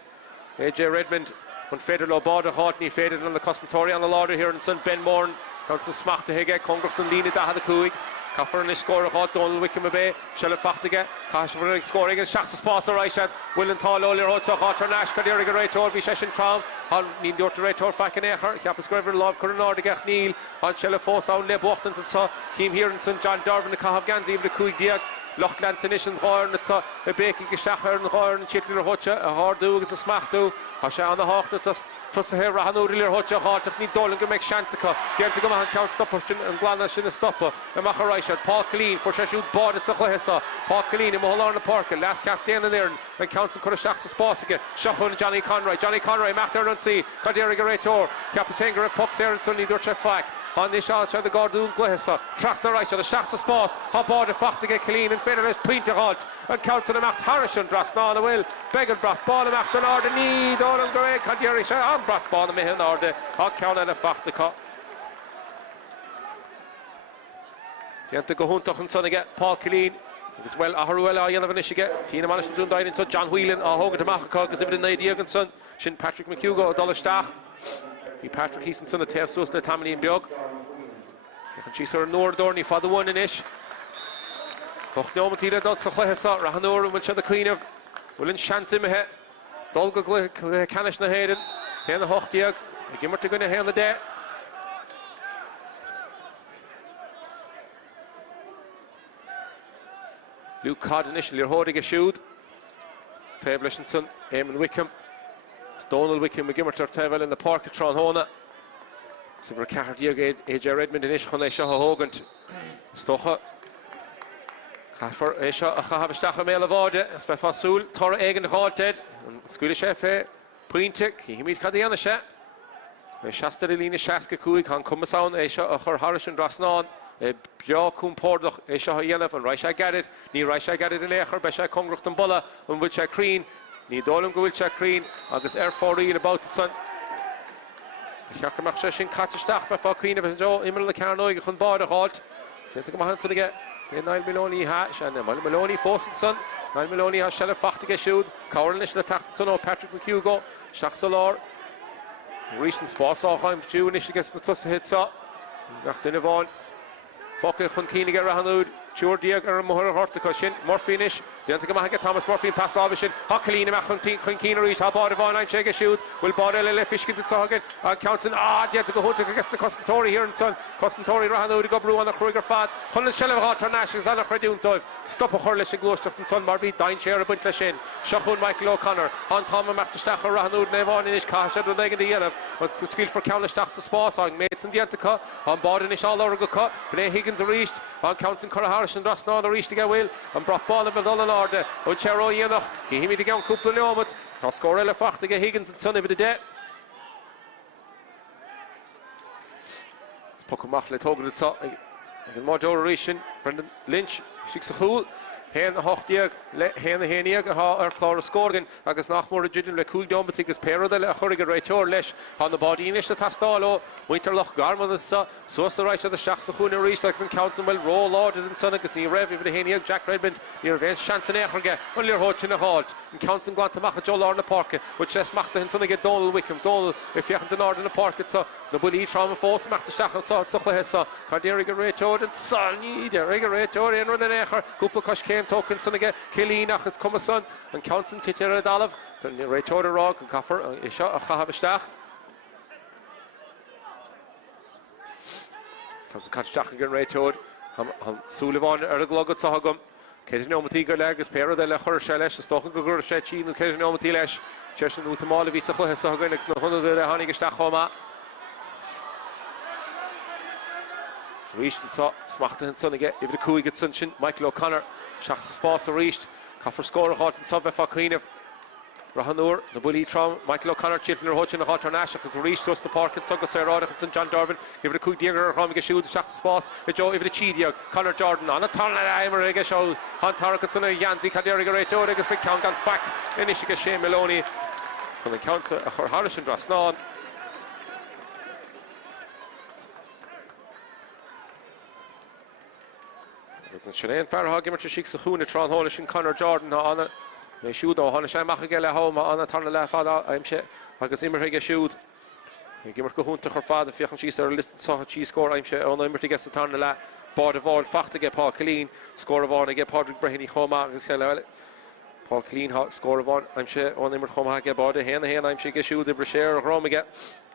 AJ Redmond, on Feder Lobada Hart, Ní Feder on the Costantori on the Lauder here in Sun Ben Morn, Council Smach to Hige, Congrucht and Lina Daha the Kuig, Kaffer and score a hot Donald Wickham Bay, Shelley Fachtige, Cash for scoring as Shachs Spots or Raishad, Willen Tall Oler Hot Hot Nash, Caderiga Raytor, Visession Tram, on Need York Raytor Fakenecher, Capus Graver Love, Coronardigach Neil, on Shelley Foss out Leb Wachten to Saw, Kim here in St. John Darvin, the Cahav Ganzi, even the Kuig Diag. Loch Lantanis and Horn, it's a baking Gashachar and Horn, and Chitler Hotcha, a hard do is a smack do, Hasha on the Hawk, plus the hair, Rathnure Hotcha, Hart, need Dolan to make Shantica, get to go and count stopper and Glenisk in a stopper, and Macharaisha, Paul Killeen for Shashu Bord, the Sakhesa, Paul Killeen in Mhór Park, last captain in there, and counts and Kurashach's spots again, Shachun and Johnny Conroy, Machter and C, Caderiga Raytor, Capitanger of Pucks there and Sunny Dutch Fack, on the shot, the Gordon Glehesa, Tráchtaire, the Shach's spots, hop board the Fach to get Killeen and Federalist Pointe Halt, and counts on the Macht Harrison, Drasna the will, Beggar Brat, Ball Macht and Order, Need, Donald Gray, Caderiga, and Brat Ball the Mihin Order, Hot count and a Fach to cut. Yenta go Huntach and Sonny get Paul Killeen. As well, Aharuela, Yanavanishiga, Tíne-Mainistir dún Doighre, so John Whelan, Hogan to Machacog, as if in the Diogenson, Shin Patrick McHugo, Dollarstach, he Patrick Heason, son of Tefsus, the Tammany and Biog. She's her Nordor, ni father one in ish. Doch no Matila dots the Chlehesa, Rathnure, which are the Queen of Willen Shansim, Dolga Canish na Hayden, Hen the Hochtiag, Gimmer to go to Hen the day. Luke Cod initially holding a shoot. Tavlishenson, Eamon Wickham. Donald Wickham, McGimmerter Tavel in the Park of Tronhona. So for Cardiaga, AJ Redmond in Ishcon Esha Hogan. Stocha. Kaffer Esha, Ahavestacha Melavode, Svefasul, Tora Egan Halted, Schoolish F. Pointek, he meet Cadiana Shet. Shasterelina Shaska Kuig, Han Kumasound, Esha, Achor Harrison Drasnan. Beo cún pórdach é seo dhéanamh an Raisha garid, ní Raisha garid in éair, be sé congrucht an bolla, an bhfuil sé crín, ní dólam go bhfuil sé crín, agus fóraí about the sun. Cheachtarach sé sin catisteach fe fá crín a bheith an imime le cearnóig chun bád a háilt. Sinnta go maithan sa ige Niall Maloney has, and Maloney Fosson, Niall Maloney has Shella Fachtige Shoot, Carolish the Tachson or Patrick McHugo, Shachsalar, Recent Spossachheim, Junish against the Tussa Hitsa, nach Dinavon, Fokke Hunkiniga Rahanud, Chur Diag or Mhór Horticushin, Morphinish, the Antigamahaga Thomas Morphine past Lavishin, Hakalina Machunkina Reach, Habardavon, I'm Chega Shoot, will Bordel Fishkin to Sagan, Council, the Antigahuta against the Costantori here in Son, Costantori Rahanud, Gobru on the Kruger Fad, Hunland Shellavatar Nations on a Credun Dove, Stop a Hurlish and Glostock and Son Marvi, Dine Chair of Buntlashin, Shahun Michael O'Connor, Han Tom and Mactastacher Rahanud, Nevon in his Cash, and Leg in the Yellow, with skill for Countless Stachs of Spa, Mates and the Antica, on board in Ishal Oraga, Bene Higgins are reached, on Council Coraharish and Rasna, the reached to get Will, and brought ball and Badon Order. Chero Iomána, he made again couple of moments. Scorella Fachtige Higgins and Son of the day. Spokamach let over the top. More Doighre, Brendan Lynch, Six of Hool. Hen the Hochdiag, Hen the Heniag, or Clara Scorgan, Agus Nachmore Rigid, Le Cui Dombatic, Pero de la Hurriga Raitor Lesh, on the body in the Tastalo, Winterloch Garman, so the right of the Shachs of Huna Reach, like Council will roll Lord and Sonagus near Rev, the Heniag, Jack Redmond, near Event, Shanson Echerga, only your Hodge in the halt, and Council going to Macha Joel on the park, which says Machta and Sonaga Donald Wickham, Donald, if you have to Nord in the park, it's the Bully Trauma Force, Machta Stachel, Sochahessa, Carderiga Raitor, and Son, Idirmheánach Raitor, and Run and Echer, Kuplakosh came token, Sonaga. Kilínach has come a son and Council Titira Dalav, Raitor the Rog, Gaffer, Isha, Chahavistach. Council Catchtach again, Raitor, Sullivan, Erglogot Sahagum, Kedinomatigger Legas, Pero de la Hurshelesh, Stochagur Shechi, Kedinomatilish, Cheshin Utamalavi Sahagan, X Nohunda de Hanigastachoma. Reached and saw Smachta and Son again. If the Cooey gets sunshine, Michael O'Connor, Shachs Spots are reached. Coffer score hot and Sove Faqueen of Rathnure, the Bully Trom, Michael O'Connor, Chilton or Hutch and the Hotter Nashach has reached to us the park and Sunga Sarah and St. John Darvin. If the Cooey Digger or Homiga Shoe, the Shachs Spots, the Joe, if the Cheediag, Connor Jordan on a ton of Imeriga show, Hunt Tarek and Son of Yanzi, Caderiga Rator, Egas Big Count, and Fack, and Ishika Shane Maloney. From the Council, Harrish and Rasnan. Sinead Farrah gimmer to Shik Sahuna Tron Holish and Connor Jordan on it. They shoot on a Shamachagella home on a tunnel left. I'm sure I guess Immerhiga shoot. Gimmer Kahun to her father, Fiachan Cheese or listed saw cheese score. I'm sure on Immer to get the tunnel at board of all Fach to get Paul Colleen, score of on again Patrick Breheny Homa. Paul Colleen hot score of on. I'm sure on Immer Homa get board of hand. I'm sure get shoot the Brasher or Rome again.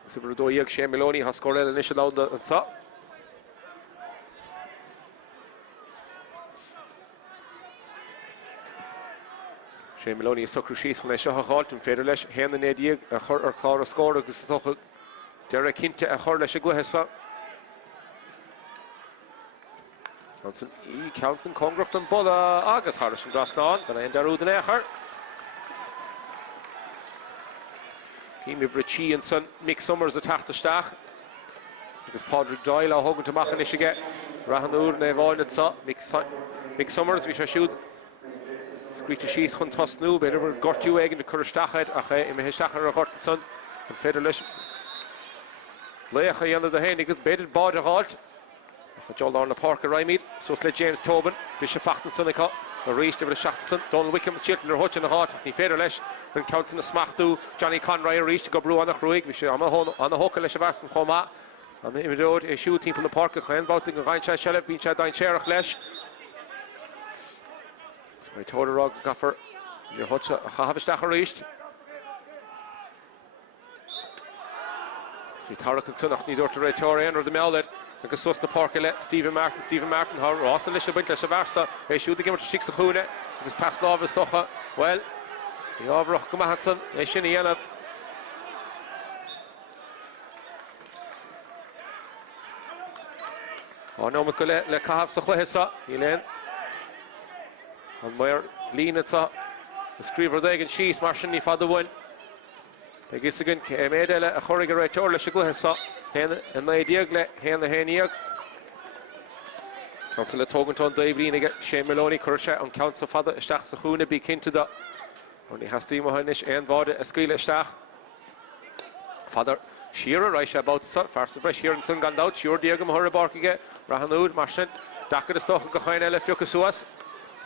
So for the Doighre, Shane Maloney has scored initial out the top. Shane Maloney is so crucial when I show a halt and Federlesh, Hen and Eddie, a Hur or Clara score, because so Derek Kinte, a Hurlesh, a Glehessa. Council E. Council Congracht and Bulla, August Harris and Drasnan, and I end Darud and Echer. Kimi Vrichi and Son, Mick Summers attack the Stach. Because Padraig Doyle, a Hogan to Machanish again. Rathnure, Nevon, it's up. Mick Summers, we shall shoot. Screechy she's hun toss new, but we're got you egg in the Kurstachet, in the Hishacher of Hortson, and Federlish. Leach, under the hand, because bedded body halt. Joel on the Parker Rymede, so it's let James Tobin, Bishop Fachten Sonica, a race over the Shackson, Donald Wickham, Chilton or Hutch in the heart, Ni Federlish, and counts in the smack to Johnny Conroy, a race to go brew on the Cruig, we should on the hook and Leshavas and Homa, and the road, a shoe team from the Parker, and voting of Ryan Shellef, being Chad Dine Sherach Lesh. Right, Toder Rog Gaffer, your Hutch, Havistacher reached. So Tarek and Sunach need to Raitor or the Mellet. Because the Park let Stephen Martin, how Ross and Lisha Winter Shavarsa, they shoot the game to Shik Sahuna, because past Lava Stocha. Well, the Overroch Gamahatson, they shin Yellow. Oh no, but let Kahav Sakhesa, Elaine. And where Lean it's up. The Screever Dag and Shees, Martian, if other one. I guess again, Medela, a Horriga Raitor, Lashiguhesa, Hen and the Diagle, Hen the Heniag. Councillor Toganton, Dave Lean, Shane Maloney, Kursha, and Council Father, Stach Sahuna, be kin to the. Only has to be Mohanish and Vada, a Squila Stach. Father Shearer, Raisha about Fars of Fresh here and Sun Gandouch, your Diagam Horribark again, Rathnure, Martian. Dachar is stocha go chain eile fiúcha suas.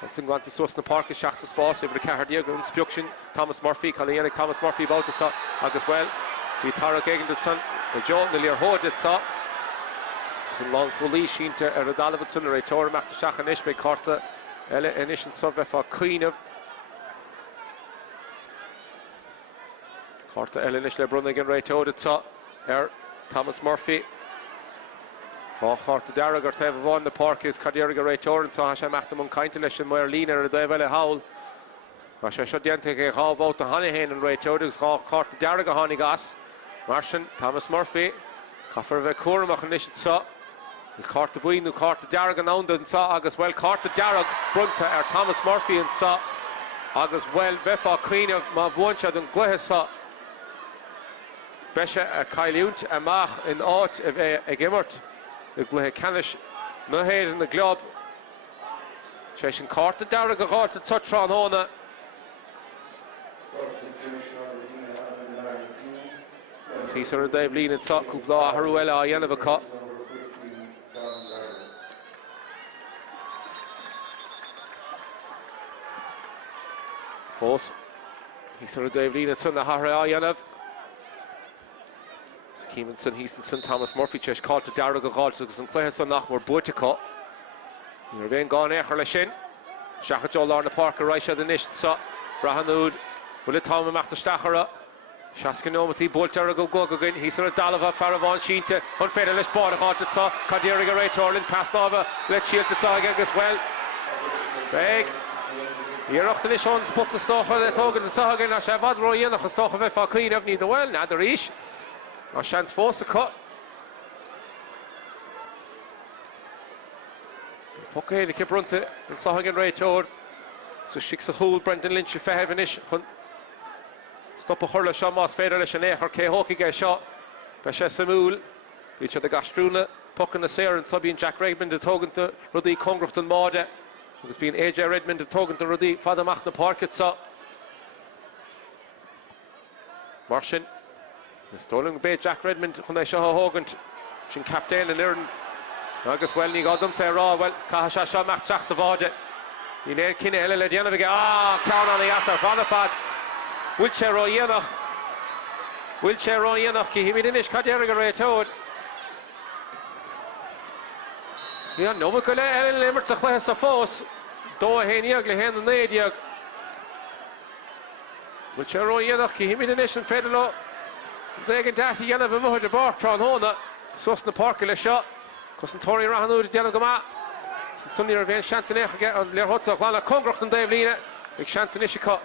Consyn glant i suas na Páirc is seach sa spás over the Cahardíag yn spiuchin Tomás Murphy, Cael Tomás Murphy about sa agus well. Bhí Tárach éigean dut son, na Joe na líor hód it sa. Is an long chulí sínte a David son a réitóir meachta seach an ish be carta eile inis an sa bheith fá cuiineh. Carta eile inis le brunnig an réitóir it sa Tomás Murphy. Carta Darragh ar taobh bháin na Páirc is cadéirigh a réitóir an sa sé meachta mun cainte leis an muir lína ar a daobh eile hawl. Tá sé seo dianta ag gábhót a tháinig héin an réitóir agus Carta Darragh a tháinig as. Marsin, Tomás Murphy, Caffar bheith cuaramach an isis sa. Carta buinú Carta Darragh an aonda an sa agus well Carta Darragh brunta ar Tomás Murphy an sa. Agus well bheith fá cuiineh má bhainsead an gluthe sa. Beise a cailúnt amach in áit a bheith ag immert. I gluthe canis na hÉireann na glob. Sé sin Carta Darragh a gáilt sa trán hóna. He's a Dave Lean and Sock, Kupla, Haruela, Yanavaka. Force. He's a Dave Lean and Son, the Haraya Yanav. Keemanson, Heaston, Tomás Murphy, Chesh, called to Darragh Galtz, and Clare Sonachmore, Burtica. You're being gone, Echerlishin. Shachajol, Lorna Parker, Raisha, the Nish, Sot, Rathnure, will it Tom and Machta Stachara. Shaskinomatí Boltar go again. He's a Dalava Faravon Shinta on Federalist Border Haunted saw Cadiriga Ray Torlin passed over. Let Shield to saw again as well. Big. You're off to the Sean's put the stock on the target to saw again. I shall have Royan of the stock of a Queen of Neither well. Now the Rish. I shan't force a cut. Okay, the keep run to and saw again Ray Tor. So shikes a hole Brendan Lynch if I have an ish. Stop a hurler shot mas fader leis an échar cé hócaigh é seo be sé samúil bhí sé de gastrúna pucan na séir an so bíonn Jack Redmond de tóganta rudaí congracht an máide agus bíonn AJ Redmond de tóganta rudaí fad amach na Páirc sa mar sin is tóling bé Jack Redmond chun é seo hógant sin captain an Iúir agus well ní gádum sé rá well caithe sé seo meach seach sa bháide í léir cinenne eile le déanamh ceann an asar fad Wheelchair Iomána ki himid inish cadéirigh a réitóir. Ia nóma go le eile limmert a chluithe sa fós dó a héanaíag le héan an éideag. Wheelchair Iomána ki himid inish an féidir lo ag an dátaí dhéanamh a muthir de Páirc trán hóna sos na Páirc le seo cos an tóirí Rathnure déanamh go maith. San sunní ar bhéon seans in éair an léir hotsa chlána congracht an Dave Líne ag seans in isicha.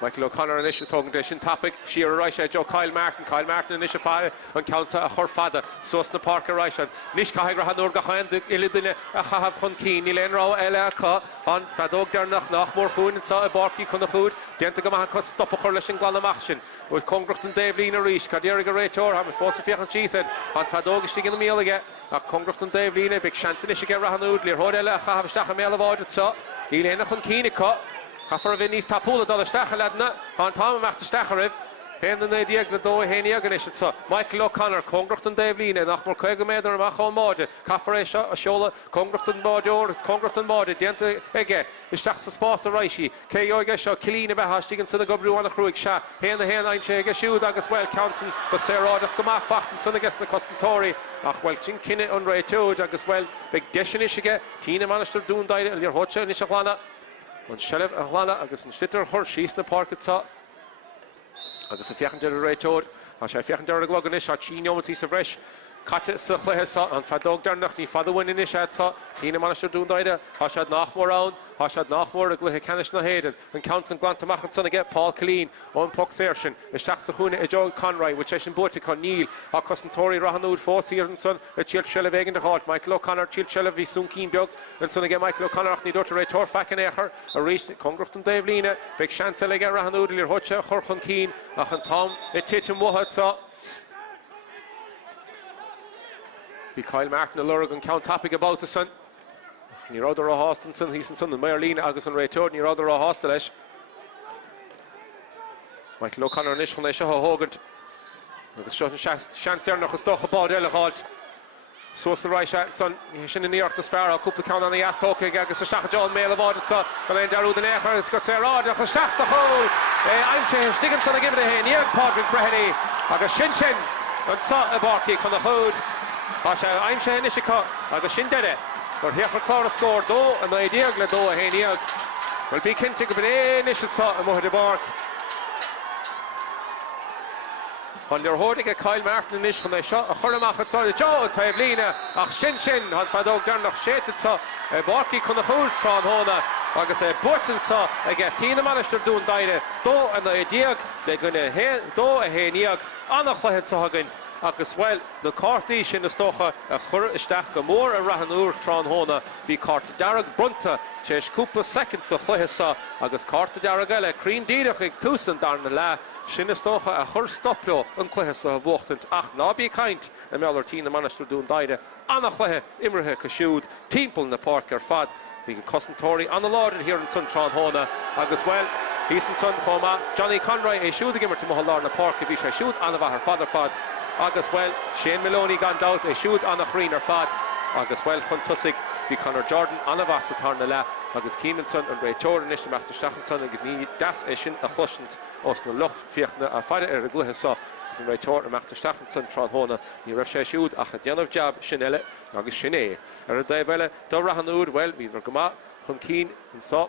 Michael O'Connor initial talking to Shin topic. Sheer Raisha Joe Kyle Martin initial fire and counts a Horfada. Sos na Parker Raisha. Nish Kahigra Hanur Gahan Ilidine a Hav Honkin Ilenro Elaka on Fadog Dernach Mhór Hoon and saw a Barky Conahud. Dentagamaha stop a Horlish Glanamachin with Congracht and Dave Lina Rish. Cadiriga Rator, Ham Fossific and she said on Fadog sticking the meal again. A Congracht and Dave Lina, big chance in Ishiga Rahanud, Lirhodela, Hav Stachamel about it so. Ilena Honkinika. Caffar a vinníos tapúla dul isteach ledna an táim meachta stachariv hen an éideag le dó héanaíag an isid sa Michael O'Connor congracht an Dave Líne nach mar 5 méadar amach an máide Caffar é seo a seola congracht an máideor is congracht an máide déanta ige isteach sa spás a Raisi cé oige seo cilína bheith hastígann sanna gobrúánach ruúig se héana aimim sé ige siúd agus well Counson go séráideach go maith fachtan sanna gas na costantóirí ach well sin cinenne an réiteúid agus well beag deisian isige Tíne-Mainistir dúndaide a líor hóte in isachlána an Sheleb a Hlana agus an Schlitter Horshís na Páirc sa agus a fiachan de réitóir a sé fiachan de glogan is a Tíne-Mainistir sa bhreis caite sa chluithe sa an fadóg darnach ní fadahhain in isiad sa Tíne-Mainistir dúndaide hasad nachmór ann hasad nachmór a gluthe canis na héireann an count an glantamach an sanna get Paul Colleen ón puck séirsin isteach sa chúna i Joe Conroy with sé sin búirte con níl a cosantóirí Rathnure fósaí an son a tíal sele bhégan de háit Michael O'Connor tíal sele bhí sún cín beag an sanna get Michael O'Connor ach ní dúirte réitóir fecin éair a ríist congracht an Dave Líne beag seansa le get Rathnure líor hóte chorchan cín ach an tám i titim mutha sa Bhí Kyle Martin a lurg an count topic about the son. Ní ráidir a hástan san hí san son an Maor Líne agus an réitóir ní ráidir a hásta leis. Michael O'Connor inis chun é seo hógant agus seo sean stearnach a stocha bád eile gáilt. Suas the right son sin in Níochttas fearr a cúpla ceann í astóca agus a seachadáil méle bhád sa go le darú den éair is go sé rád agus seachta chóil aimse stigan sanna gimna hé níag Páirc Breheny agus sin an sa a barcaí chun a chód a sé aimse is agus sin deide mar heachar clár a scór dó a na díag le dó a hé níag well bí cinnte go bun is sa a muid de barc. On your holding a Kyle Martin is chun é seo a churamach at sáil Joe taobh lína ach sin han fadóg darnach séitid sa barcaí chun a chúr Seán Hóna agus buirtin sa ag Tíne-Mainistir dún Doighre dó a na díag le gona dó a hé níag annach chluichead sa hagann agus well na cartaí sin na stocha a chur isteach go Mhór a Rathnure Trán Hóna bhí carta dearg brunta téis cúpla second sa chluiche sa agus carta dearg eile crín díreach ag túsan darna le sin na stocha a chur stopleo an chluiche sa bhuachtant ach ná bí caint a meallar Tíne-Mainistir dún Doighre annach chluiche imrithe cosisiúd timpeall na Páirc ar fad bhí go cosantóirí an láidir hir an son Trán Hóna agus well hís an son chomá Johnny Conroy é siúd a gimmar timó lár na Páirc a bhí sé siúd anna bhar fad agus well Shane Maloney gan doubt é siúd annach rín ar fad agus well chun tusig bhí Conor Jordan anna bhas Sathairn le agus Címanson an réiteoir in isiste meachta Stachanson agus ní das é sin a chluisint os na Loch fiochna a fada ar a gluthe sa agus an réiteoir a meachta Stachanson Trán Hóna ní raibh sé siúd ach a déanamh jab sin eile agus sin é ar a daobh eile do Rathnure well hí ar go maith chun cín an sa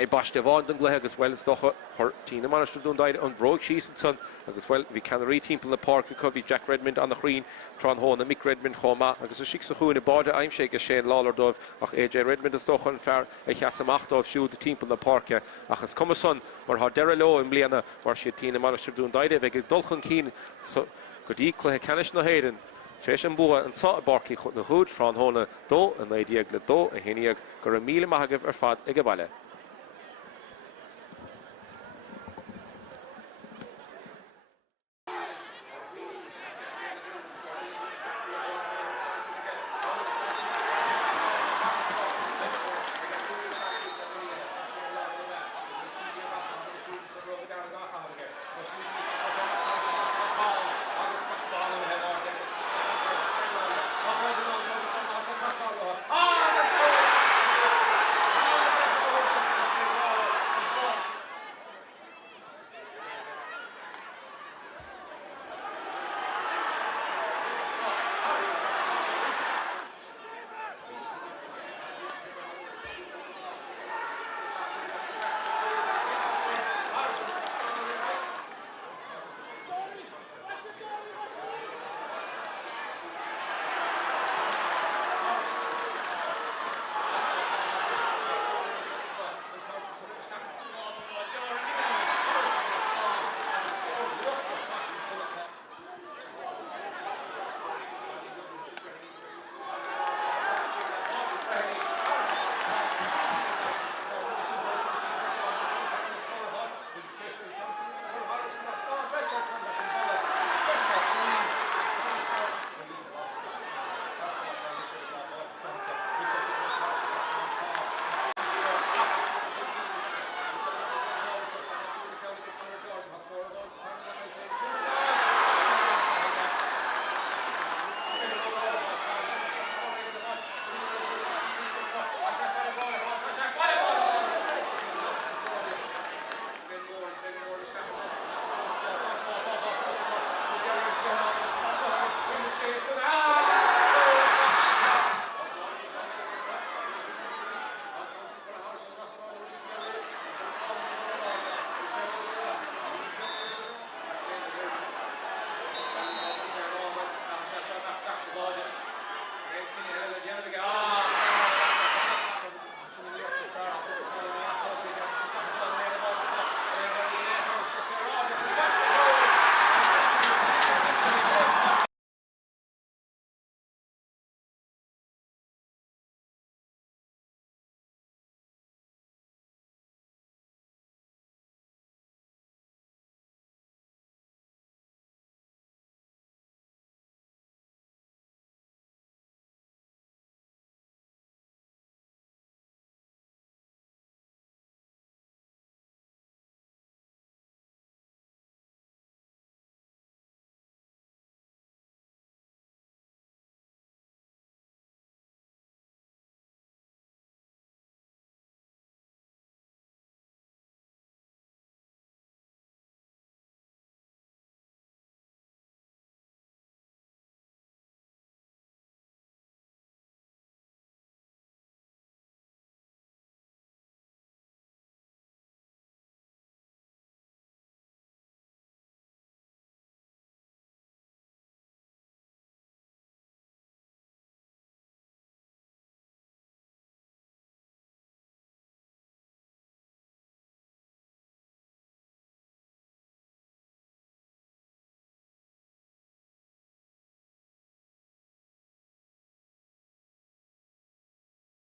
I baiste bháin den gluthe agus well stocha chur Tíne-Mainistir dún Doighre an bhróg síos an son agus well bhí canarí timpeall na Páirc go bhí Jack Redmond an nach rín Trán Hóna Mick Redmond chomá agus a sic sa chuúna báide aimsé go Shane Lawler dóibh ach AJ Redmond is stocha an fearr a cheasamach dóibh siúd a timpeall na Páirce achas cuma son mar thar deire leo im bliana mar siad Tíne-Mainistir dún Doighre bheith go dulchan cín go dtí cluthe ceannis na hÉireann Tréis an bua an sa barcaí chut na chúd Trán Hóna dó a na díag le dó a héanaíag gur a míle maithagah ar fad ag go baile.